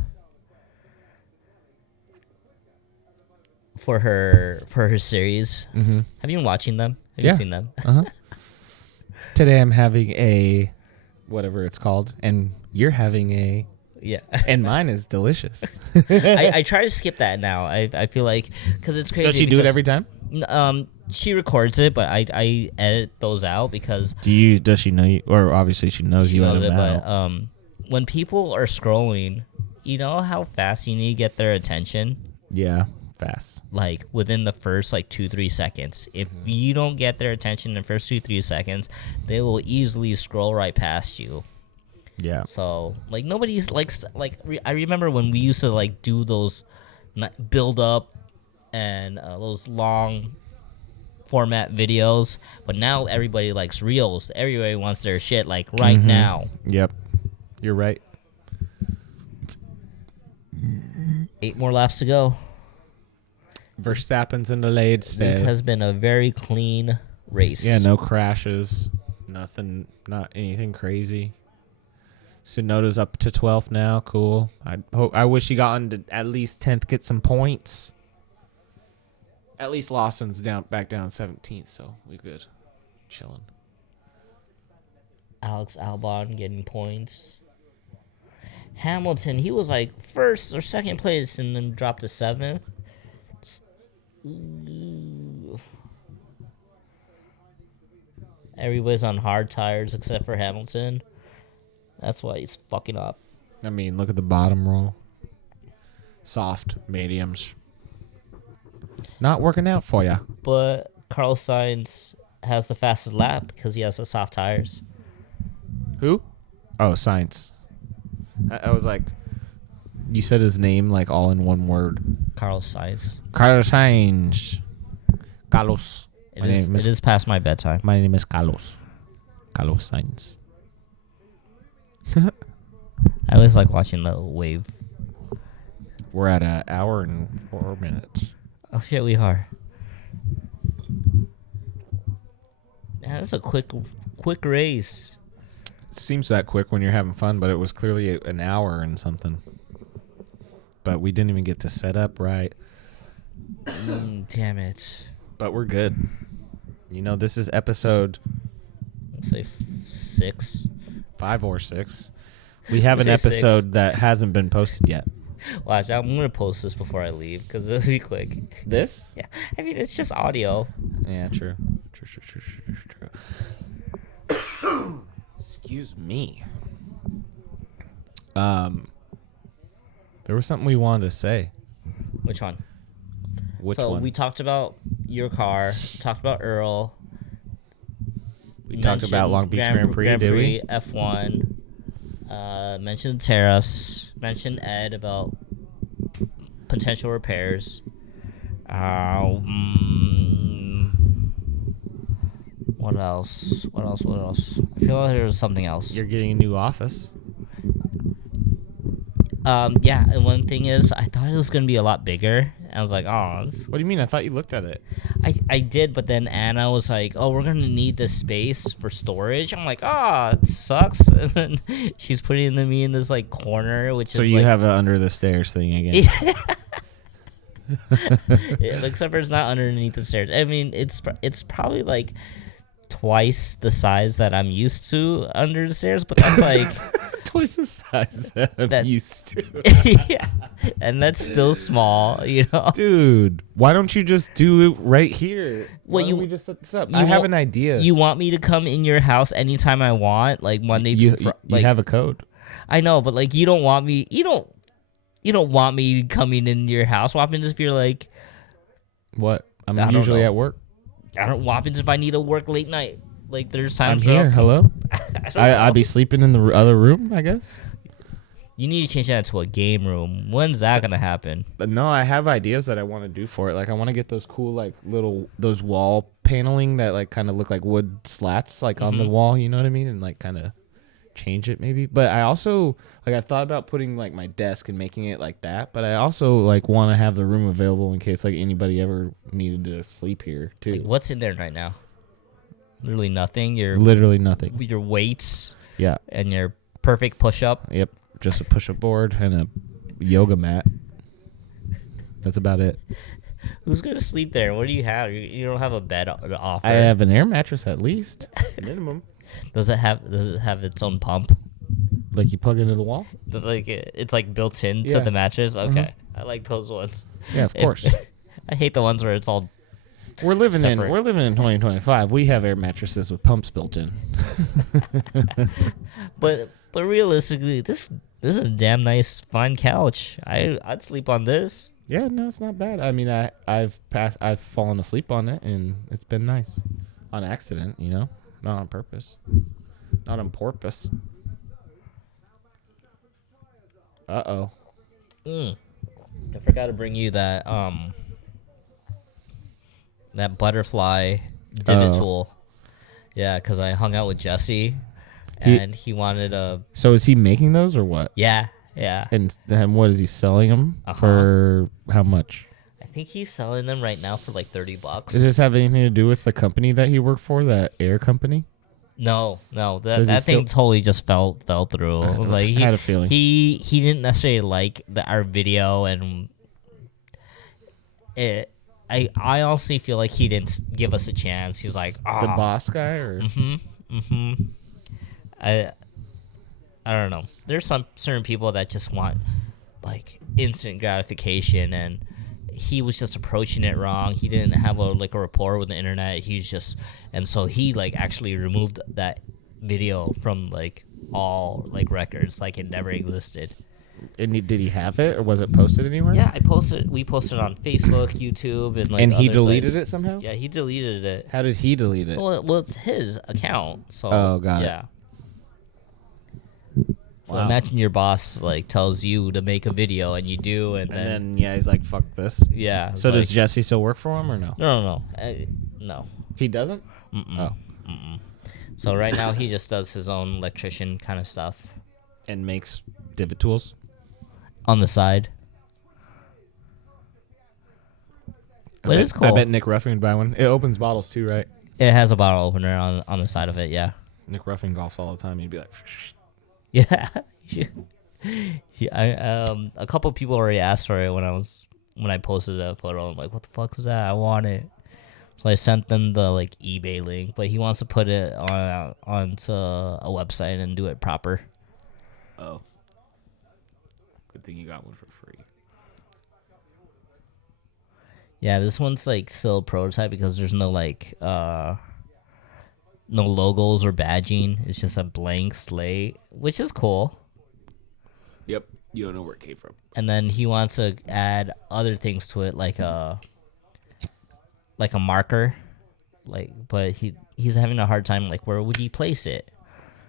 for her series. Mm-hmm. Have you been watching them? Have you seen them? Uh-huh. Today I'm having a whatever it's called, and you're having a Yeah. and mine is delicious. I try to skip that now. I feel like because it's crazy. Does she do it every time? She records it, but I edit those out because Does she know you? Or obviously she knows you. knows edit it. them But out. when people are scrolling, you know how fast you need to get their attention. Yeah, fast. Like within the first like 2-3 seconds. If you don't get their attention in the first 2-3 seconds, they will easily scroll right past you. Yeah. So like nobody's I remember when we used to like do those build up and those long format videos, but now everybody likes reels. Everybody wants their shit like right now. Yep. You're right. 8 more laps to go. Verstappen's in the lead. This has been a very clean race. Yeah, no crashes. Nothing. Not anything crazy. Sonoda's up to 12th now. Cool. I wish he got on to at least 10th, get some points. At least Lawson's back down 17th, so we good. Chilling. Alex Albon getting points. Hamilton, he was like first or second place and then dropped to 7th. Everybody's on hard tires except for Hamilton. That's why he's fucking up. I mean, look at the bottom roll. Soft, mediums. Not working out for you. But Carlos Sainz has the fastest lap because he has the soft tires. Who? Oh, Science. I was like, you said his name like all in one word. Carlos Sainz. Carlos Sainz. Carlos. It is past my bedtime. My name is Carlos. Carlos Sainz. I always like watching the wave. We're at an hour and 4 minutes. Oh shit, we are. Man, that's a quick race. It seems that quick when you're having fun, but it was clearly an hour and something. But we didn't even get to set up right. Damn it. But we're good. You know, this is episode... Let's say 6. 5 or 6. We have an Say 6. episode that hasn't been posted yet. Watch, I'm going to post this before I leave because it'll be quick. This? Yeah. I mean, it's just audio. Yeah, true. True. Excuse me. There was something we wanted to say. Which one? Which so one? we talked about your car, talked about Earl. We talked about Long Beach Grand Prix, did we? F1. Mentioned tariffs. Mentioned Ed about potential repairs. What else? I feel like there was something else. You're getting a new office. Yeah, and one thing is, I thought it was going to be a lot bigger. I was like, oh. What do you mean? I thought you looked at it. I did, but then Anna was like, oh, we're going to need this space for storage. I'm like, oh, it sucks. And then she's putting me in this, like, corner, which so is you like, have an under the stairs thing again. Yeah, except for it's not underneath the stairs. I mean, it's probably, like, twice the size that I'm used to under the stairs, but that's, like... Twice the size that I'm used to. Yeah, and that's still small, you know. Dude, why don't you just do it right here? Why don't we just set this up? I have an idea. You want me to come in your house anytime I want, like Monday through Friday? You have a code. I know, but like you don't want me. You don't want me coming in your house. What happens if you're like? What? I'm usually at work. What happens if I need to work late night? Like there's I'm times here. Hello. I'd Be sleeping in the other room, I guess. You need to change that to a game room. When's that gonna happen? But no, I have ideas that I want to do for it. Like I want to get those cool like those wall paneling that like kind of look like wood slats like on the wall. You know what I mean? And like kind of change it maybe. But I also like I thought about putting like my desk and making it like that. But I also like want to have the room available in case like anybody ever needed to sleep here too. Like, what's in there right now? Literally nothing. Literally nothing. Your weights. Yeah. And your perfect push-up. Yep. Just a push-up board and a yoga mat. That's about it. Who's gonna sleep there? What do you have? You don't have a bed to offer. I have an air mattress at least, minimum. Does it have its own pump? Like you plug into the wall? Like it's like built into the mattress. Okay, I like those ones. Yeah, of course. I hate the ones where it's all. We're living separate. in 2025. We have air mattresses with pumps built in. But realistically, this is a damn nice, fine couch. I'd sleep on this. Yeah, no, it's not bad. I mean, I've fallen asleep on it, and it's been nice, on accident, you know, not on purpose, not on porpoise. Uh-oh. I forgot to bring you that that butterfly divot tool. Yeah, because I hung out with Jesse, and he wanted a. So is he making those or what? Yeah. And what is he selling them for? How much? I think he's selling them right now for like $30. Does this have anything to do with the company that he worked for, that air company? No, that thing totally just fell through. Like I had a feeling he didn't necessarily like our video, and I honestly feel like he didn't give us a chance. He was like, the boss guy, or I don't know. There's some certain people that just want like instant gratification, and he was just approaching it wrong. He didn't have a rapport with the internet. So he like actually removed that video from like all like records, like it never existed. And did he have it, or was it posted anywhere? Yeah, we posted it on Facebook, YouTube, and like. And he deleted sites. it somehow. Yeah, he deleted it. How did he delete it? Well, it's his account. So. Oh, got it. Yeah. So imagine your boss like tells you to make a video, and you do, and then he's like, "Fuck this." Yeah. So does Jesse still work for him or no? No. No. He doesn't. Oh. So right now he just does his own electrician kind of stuff. And makes divot tools on the side. But it's cool. I bet Nick Ruffin would buy one. It opens bottles too, right? It has a bottle opener on the side of it. Yeah. Nick Ruffin golfs all the time. He'd be like. Yeah. A couple people already asked for it when I posted that photo. I'm like, what the fuck is that? I want it. So I sent them the like eBay link, but he wants to put it onto a website and do it proper. Oh. Good thing you got one for free. Yeah, this one's like still a prototype because there's no like no logos or badging. It's just a blank slate, which is cool. Yep. You don't know where it came from. And then he wants to add other things to it, like a marker. But he's having a hard time. Like, where would he place it?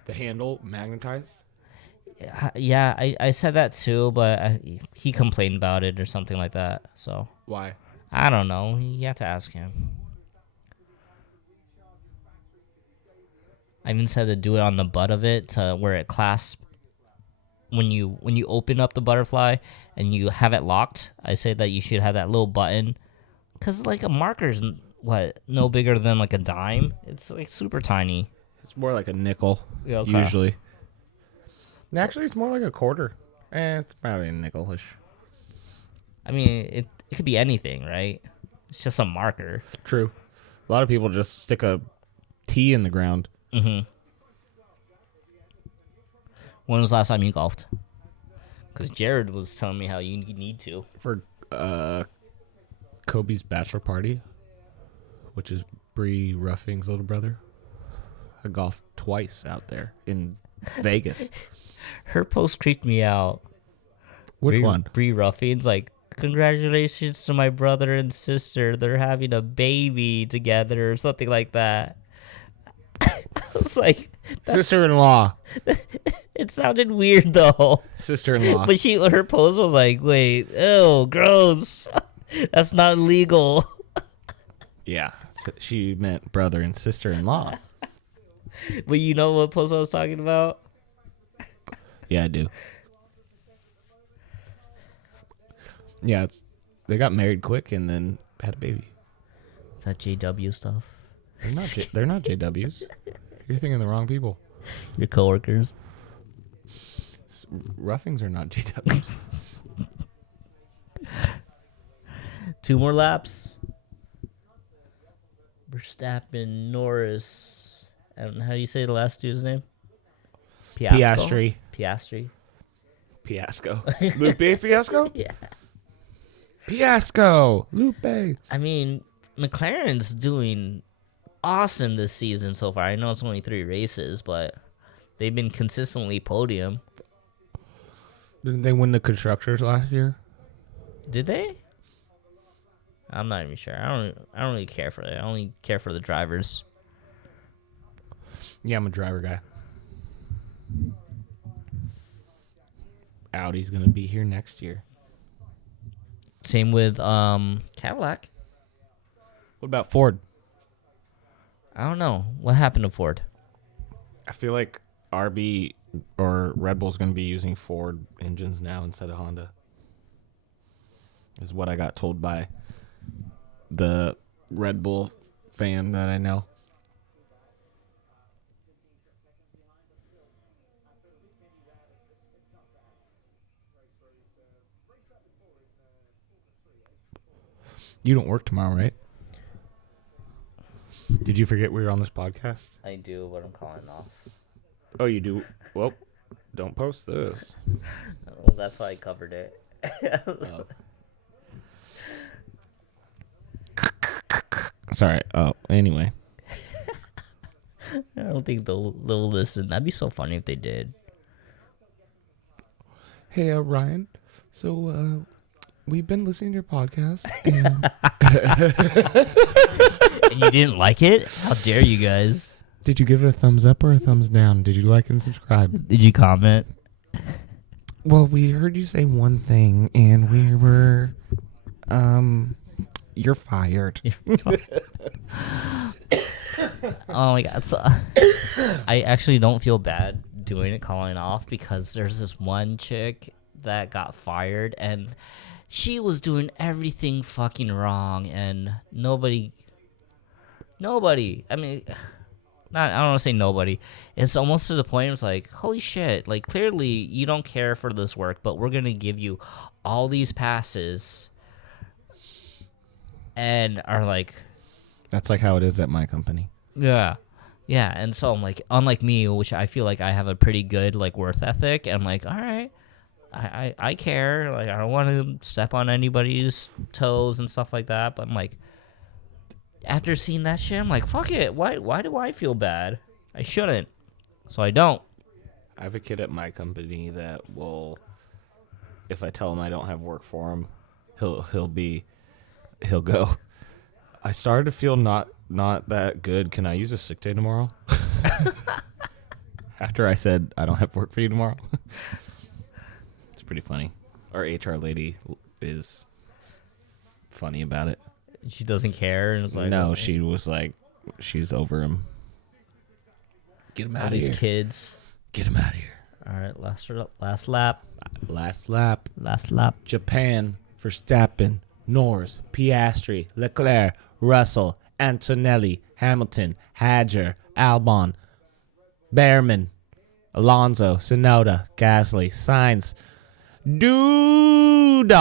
The handle magnetized? Yeah, I said that too, but he complained about it or something like that. So why? I don't know. You have to ask him. I even said to do it on the butt of it to where it clasps. When you open up the butterfly and you have it locked, I say that you should have that little button, because like a marker's no bigger than like a dime. It's like super tiny. It's more like a nickel, usually. Actually, it's more like a quarter. It's probably a nickel-ish. I mean, it could be anything, right? It's just a marker. True. A lot of people just stick a T in the ground. Mm-hmm. When was the last time you golfed? Because Jared was telling me how you need to. For Kobe's bachelor party, which is Bree Ruffing's little brother. I golfed twice out there in Vegas. Her post creeped me out. Which one? Bree Ruffing's like, congratulations to my brother and sister. They're having a baby together or something like that. I was like, Sister-in-law. it sounded weird though. Sister-in-law. But her pose was like, wait, ew, gross. That's not legal. Yeah, she meant brother and sister-in-law. But you know what pose I was talking about? Yeah, I do. Yeah, they got married quick and then had a baby. Is that JW stuff? They're not JWs. You're thinking the wrong people. Your coworkers. Roughings are not JWs. 2 more laps. Verstappen, Norris, and how do you say the last dude's name? Piastri. Fiasco. Lupe Fiasco? Yeah. Fiasco. Lupe. I mean, McLaren's doing awesome this season so far. I know it's only 3 races, but they've been consistently podium. Didn't they win the constructors last year? Did they? I'm not even sure. I don't really care for that. I only care for the drivers. Yeah, I'm a driver guy. Audi's gonna be here next year. Same with Cadillac. What about Ford? I don't know. What happened to Ford? I feel like RB or Red Bull's gonna be using Ford engines now instead of Honda. Is what I got told by the Red Bull fan that I know. You don't work tomorrow, right? Did you forget we were on this podcast? I do, but I'm calling off. Oh, you do? Well, don't post this. Well, that's why I covered it. Oh. Sorry. Oh, anyway. I don't think they'll listen. That'd be so funny if they did. Hey, Ryan. So, we've been listening to your podcast. And And you didn't like it? How dare you guys? did you give it a thumbs up or a thumbs down? Did you like and subscribe? Did you comment? Well, we heard you say one thing, and we were, you're fired. Oh my god. So, I actually don't feel bad doing it, calling off, because there's this one chick that got fired and she was doing everything fucking wrong, and nobody, I mean, I don't want to say nobody. It's almost to the point it's like, holy shit, like clearly you don't care for this work, but we're going to give you all these passes, and are like, That's like how it is at my company. yeah. Yeah, and so I'm like, unlike me, which I feel like I have a pretty good like worth ethic, and I'm like, all right, I care. Like, I don't want to step on anybody's toes and stuff like that. But I'm like, after seeing that shit, I'm like, fuck it. Why do I feel bad? I shouldn't. So I don't. I have a kid at my company that will, if I tell him I don't have work for him, he'll go, I started to feel not that good. Can I use a sick day tomorrow? After I said I don't have work for you tomorrow. It's pretty funny. Our HR lady is funny about it. She doesn't care, and it's like, No, oh, she was like, she's over him. Get him all out of these here. kids. Get him out of here. All right, last lap. Last lap. Japan, Verstappen, Norris, Piastri, Leclerc, Russell, Antonelli, Hamilton, Hadger, Albon, Behrman, Alonso, Tsunoda, Gasly, Sainz, Dujard,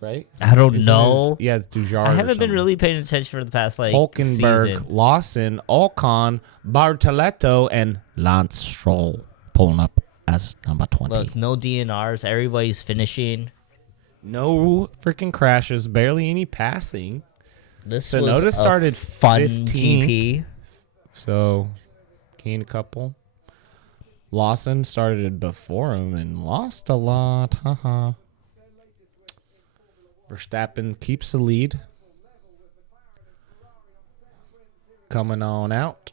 right? I don't know. Yeah, it's Dujard. I haven't been really paying attention for the past like Hulkenberg, season. Lawson, Ocon, Bartoletto, and Lance Stroll pulling up as number 20. Look, no DNRs. Everybody's finishing. No freaking crashes, barely any passing. This Tsunoda was started a fun 15th. GP. So, gained a couple. Lawson started before him and lost a lot. Haha. Verstappen keeps the lead. Coming on out.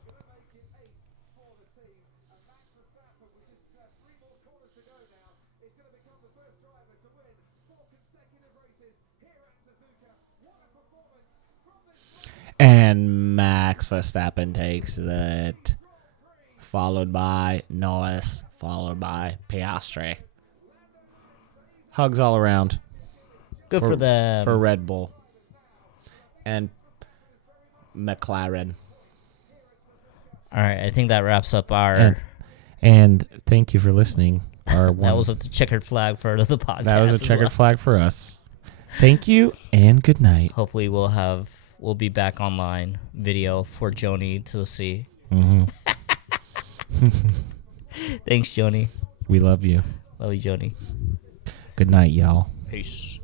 And Max Verstappen takes it, followed by Norris, followed by Piastri. Hugs all around. Good for them. For Red Bull and McLaren. All right, I think that wraps up our. And thank you for listening. That was a checkered flag for the podcast. That was a checkered flag for us. Thank you and good night. Hopefully we'll be back online video for Joni to see. Mm-hmm. Thanks, Joni. We love you. Love you, Joni. Good night, y'all. Peace.